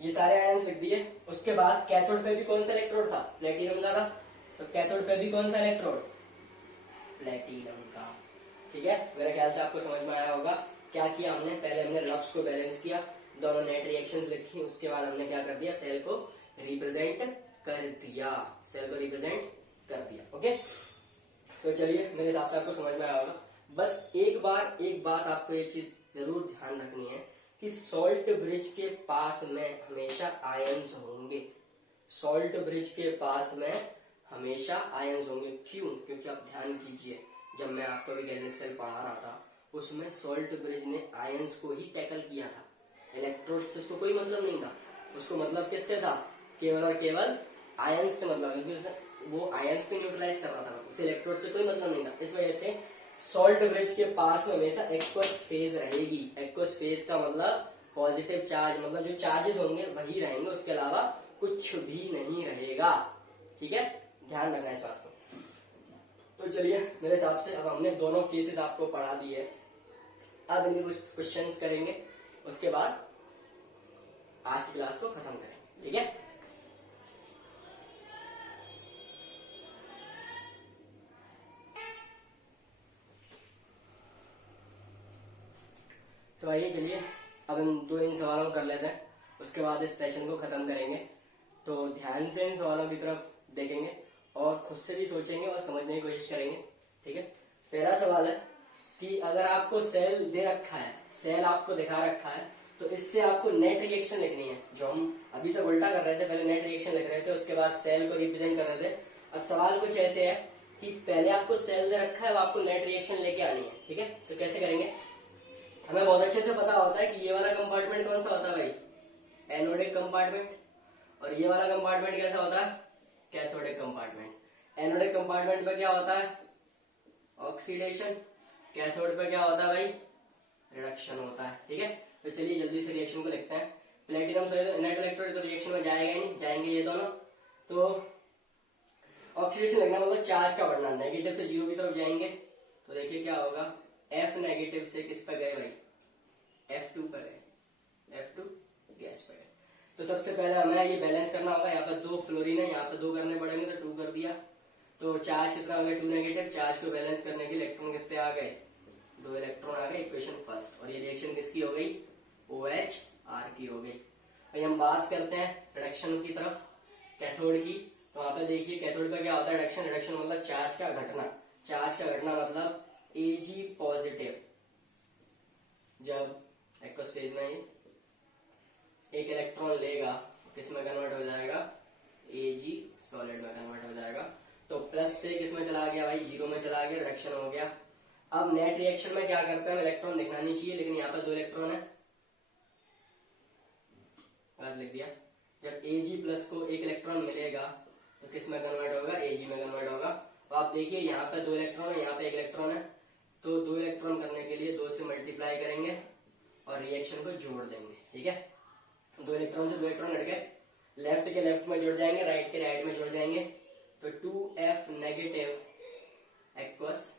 ये सारे आयंस लिख दिए। उसके बाद कैथोड पे भी कौन सा इलेक्ट्रोड था, प्लेटिनम का था, तो कैथोड पे भी कौन सा इलेक्ट्रोड, प्लेटिनम का। ठीक है, मेरे ख्याल से आपको समझ में आया होगा। क्या किया हमने, पहले हमने लक्स को बैलेंस किया, दोनों नेट रिएक्शंस लिखी, उसके बाद हमने क्या कर दिया, सेल को रिप्रेजेंट कर दिया, सेल को रिप्रेजेंट कर दिया। ओके, तो चलिए मेरे हिसाब से आपको समझ में आया होगा। बस एक बात आपको ये चीज जरूर ध्यान रखनी है कि सॉल्ट ब्रिज के पास में हमेशा आयंस होंगे, सॉल्ट ब्रिज के पास में हमेशा आयंस होंगे। क्यों, क्योंकि आप ध्यान कीजिए, जब मैं आपको भी गैल्वेनिक सेल पढ़ा रहा था उसमें सॉल्ट ब्रिज ने आयंस को ही टैकल किया था, इलेक्ट्रोड से उसको कोई मतलब नहीं था। उसको मतलब किससे था, केवल और केवल आयंस से मतलब, वो आयंस को न्यूट्रलाइज कर रहा था, उसे इलेक्ट्रोड से कोई मतलब नहीं था। इस वजह से सॉल्ट ब्रिज के पास में हमेशा एक्वस फेज रहेगी। एक्वस फेज का मतलब पॉजिटिव चार्ज, मतलब जो चार्जेस होंगे वही रहेंगे, उसके अलावा कुछ भी नहीं रहेगा। ठीक है, ध्यान रखना इस बात को। तो चलिए मेरे हिसाब से अब हमने दोनों केसेस आपको पढ़ा दिए, अब इनके कुछ क्वेश्चंस करेंगे, उसके बाद आज की क्लास को खत्म करेंगे। ठीक है, तो आइए चलिए अब इन सवालों को कर लेते हैं, उसके बाद इस सेशन को खत्म करेंगे। तो ध्यान से इन सवालों की तरफ देखेंगे और खुद से भी सोचेंगे और समझने की कोशिश करेंगे। ठीक है, पहला सवाल है कि अगर आपको सेल दे रखा है, सेल आपको दिखा रखा है, तो इससे आपको नेट रिएक्शन लिखनी है। जो हम अभी तक उल्टा कर रहे थे, पहले नेट रिएक्शन लिख रहे थे, उसके बाद सेल को रिप्रेजेंट कर रहे थे। अब सवाल कुछ ऐसे है कि पहले आपको सेल दे रखा है, अब आपको नेट रिएक्शन लेके आनी है। ठीक है, तो कैसे करेंगे, हमें बहुत अच्छे से पता होता है कि ये वाला कंपार्टमेंट कौन सा होता है भाई, एनोडिक कंपार्टमेंट, और ये वाला कंपार्टमेंट कैसा होता है, कैथोडिक कंपार्टमेंट। एनोडिक कंपार्टमेंट पे क्या होता है, ऑक्सीडेशन, कैथोड पे क्या होता है भाई, रिडक्शन होता है। ठीक है, तो चलिए जल्दी से रिएक्शन को लिखते हैं। प्लेटिनम नेट इलेक्ट्रोड तो रिएक्शन में जाएगा ही नहीं, जाएंगे ये दोनों। तो ऑक्सीडेशन लिखना मतलब चार्ज का बढ़ना, नेगेटिव से जीरो की तरफ जाएंगे, तो देखिए क्या होगा, F नेगेटिव से किस पर गए भाई, F2 पर गए, F2 गैस पर गए। तो सबसे पहले हमें ये बैलेंस करना होगा, यहाँ पर 2 फ्लोरीन है, यहाँ पर 2 करने पड़ेंगे, तो 2 कर दिया। तो चार्ज कितना हो गया, 2 नेगेटिव। चार्ज को बैलेंस करने के इलेक्ट्रॉन कितने आ गए, 2 इलेक्ट्रॉन आ गए, इक्वेशन फर्स्ट। और ये रिएक्शन किसकी हो गई, OH R की हो गई। अभी हम बात करते हैं रिडक्शन की तरफ, कैथोड की। तो वहां पर देखिए कैथोड पर क्या होता है, रिडक्शन। रिडक्शन मतलब चार्ज का घटना, चार्ज का घटना मतलब Ag पॉजिटिव, जब एक्वस फेज में एक इलेक्ट्रॉन लेगा किसमें कन्वर्ट हो जाएगा, Ag सॉलिड में कन्वर्ट हो जाएगा। तो प्लस से किसमें चला गया भाई, जीरो में चला गया, रिडक्शन हो गया। अब नेट रिएक्शन में क्या करते हैं, इलेक्ट्रॉन दिखना नहीं चाहिए, लेकिन यहाँ पर 2 इलेक्ट्रॉन है, लिख दिया। जब Ag प्लस को एक इलेक्ट्रॉन मिलेगा तो किस में कन्वर्ट होगा, Ag में कन्वर्ट होगा। तो आप देखिए यहाँ पे 2 इलेक्ट्रॉन है, यहाँ पे 1 इलेक्ट्रॉन है, तो 2 इलेक्ट्रॉन करने के लिए 2 से मल्टीप्लाई करेंगे और रिएक्शन को जोड़ देंगे। ठीक है, 2 इलेक्ट्रॉन से 2 इलेक्ट्रॉन हट गए, लेफ्ट के लेफ्ट में जुड़ जाएंगे, राइट के राइट में जुड़ जाएंगे, तो 2f negative aqueous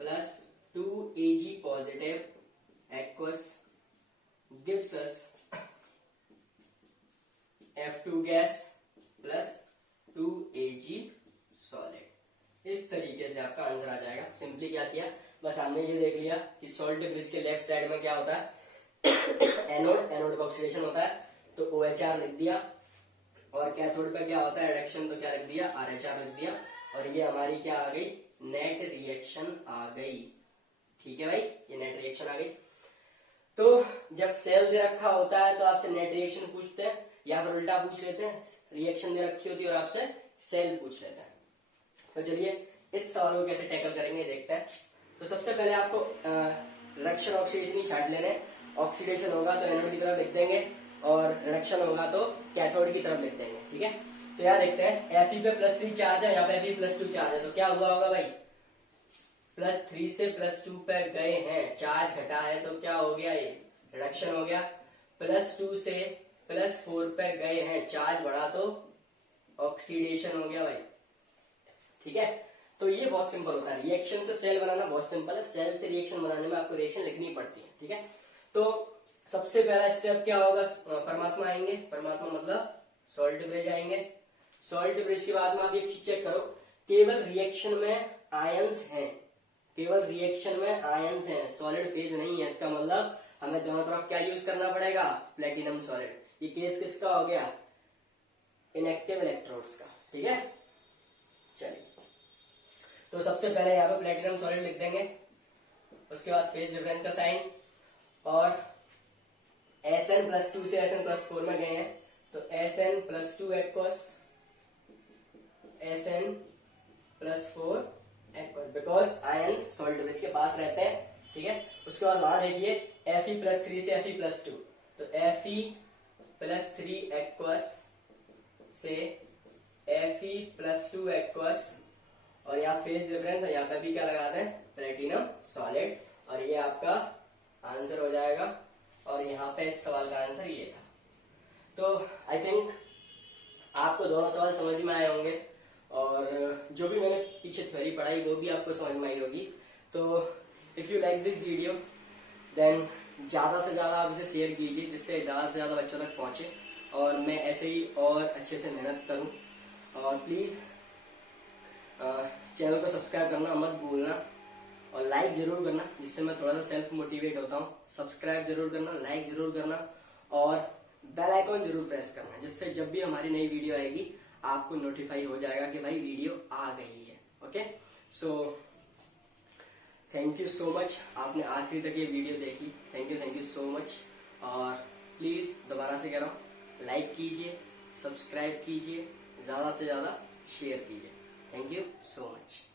plus 2Ag positive aqueous gives us F2 gas plus 2Ag solid. इस तरीके से आपका आंसर आ जाएगा। सिंपली क्या किया, बस हमने ये देख लिया कि सॉल्ट ब्रिज के लेफ्ट साइड में क्या होता है एनोड का ऑक्सीडेशन होता है, तो OHR लिख दिया, और कैथोड पे क्या होता है रिडक्शन, तो क्या लिख दिया RH लिख दिया, और ये हमारी क्या आ गई नेट रिएक्शन आ गई। ठीक है भाई, ये नेट रिएक्शन आ गई। तो जब सेल दे रखा होता है तो आपसे नेट रिएक्शन पूछते हैं, या फिर उल्टा पूछ लेते हैं, रिएक्शन दे रखी होती है और आपसे सेल पूछ लेते हैं। तो चलिए इस सवाल को कैसे टैकल करेंगे देखते हैं। तो सबसे पहले आपको रिडक्शन ऑक्सीडेशन ही छाट लेने। ऑक्सीडेशन होगा तो एनोड की तरफ लिख देंगे और रिडक्शन होगा तो कैथोड की तरफ लिख देंगे। ठीक है, तो यहाँ देखते हैं Fe पे +3 चार्ज है, यहाँ पे Fe +2 चार्ज है, तो क्या हुआ होगा भाई, +3 से +2 पे गए हैं, चार्ज घटा है तो क्या हो गया, ये रिडक्शन हो गया। +2 से +4 पे गए हैं, चार्ज बढ़ा तो ऑक्सीडेशन हो गया भाई। ठीक है, तो ये बहुत सिंपल होता है, रिएक्शन से सेल बनाना बहुत सिंपल है, सेल से रिएक्शन बनाने में आपको रिएक्शन लिखनी पड़ती है। ठीक है, तो सबसे पहला स्टेप क्या होगा, परमात्मा आएंगे, परमात्मा मतलब सॉल्ट ब्रिज आएंगे। सॉल्ट ब्रिज के बाद में आप एक चीज चेक करो, केवल रिएक्शन में आयंस हैं, केवल रिएक्शन में आयंस हैं, सॉलिड फेज नहीं है। इसका मतलब हमें दोनों तरफ क्या यूज करना पड़ेगा, प्लेटिनम सॉलिड। ये केस किसका हो गया, इनएक्टिव इलेक्ट्रोड्स का। ठीक है, चलिए तो सबसे पहले यहाँ पे प्लेटिनम सॉलिड लिख देंगे, उसके बाद फेज डिफरेंस का साइन, और Sn+2 से Sn+4 में गए हैं, तो Sn+2 aqueous Sn+4 aqueous, because ions salt bridge के पास रहते हैं। ठीक है, उसके बाद वहां देखिए Fe+3 से Fe+2, तो Fe+3 एक्वस से Fe+2 एक्वस, और यहाँ फेज डिफरेंस है, यहाँ पे भी क्या लगाते हैं प्लेटिनम सॉलिड, और ये आपका आंसर हो जाएगा। और यहाँ पे इस सवाल का आंसर ये था। तो आई थिंक आपको दोनों सवाल समझ में आए होंगे, और जो भी मैंने पीछे थ्योरी पढ़ाई वो भी आपको समझ में आई होगी। तो if you like this video then ज्यादा से ज्यादा आप इसे शेयर कीजिए, जिससे ज्यादा से ज्यादा बच्चों तक पहुंचे, और मैं ऐसे ही और अच्छे से मेहनत करूं। और प्लीज चैनल को सब्सक्राइब करना मत भूलना, और लाइक जरूर करना, जिससे मैं थोड़ा सा सेल्फ मोटिवेट होता हूँ। सब्सक्राइब जरूर करना, लाइक जरूर करना, और बेल आइकॉन जरूर प्रेस करना, जिससे जब भी हमारी नई वीडियो आएगी आपको नोटिफाई हो जाएगा कि भाई वीडियो आ गई है। Okay, so thank you so much, आपने आखिरी तक ये वीडियो देखी, थैंक यू सो मच। और प्लीज दोबारा से कह रहा हूँ, लाइक कीजिए, सब्सक्राइब कीजिए, ज्यादा से ज्यादा शेयर कीजिए। Thank you so much.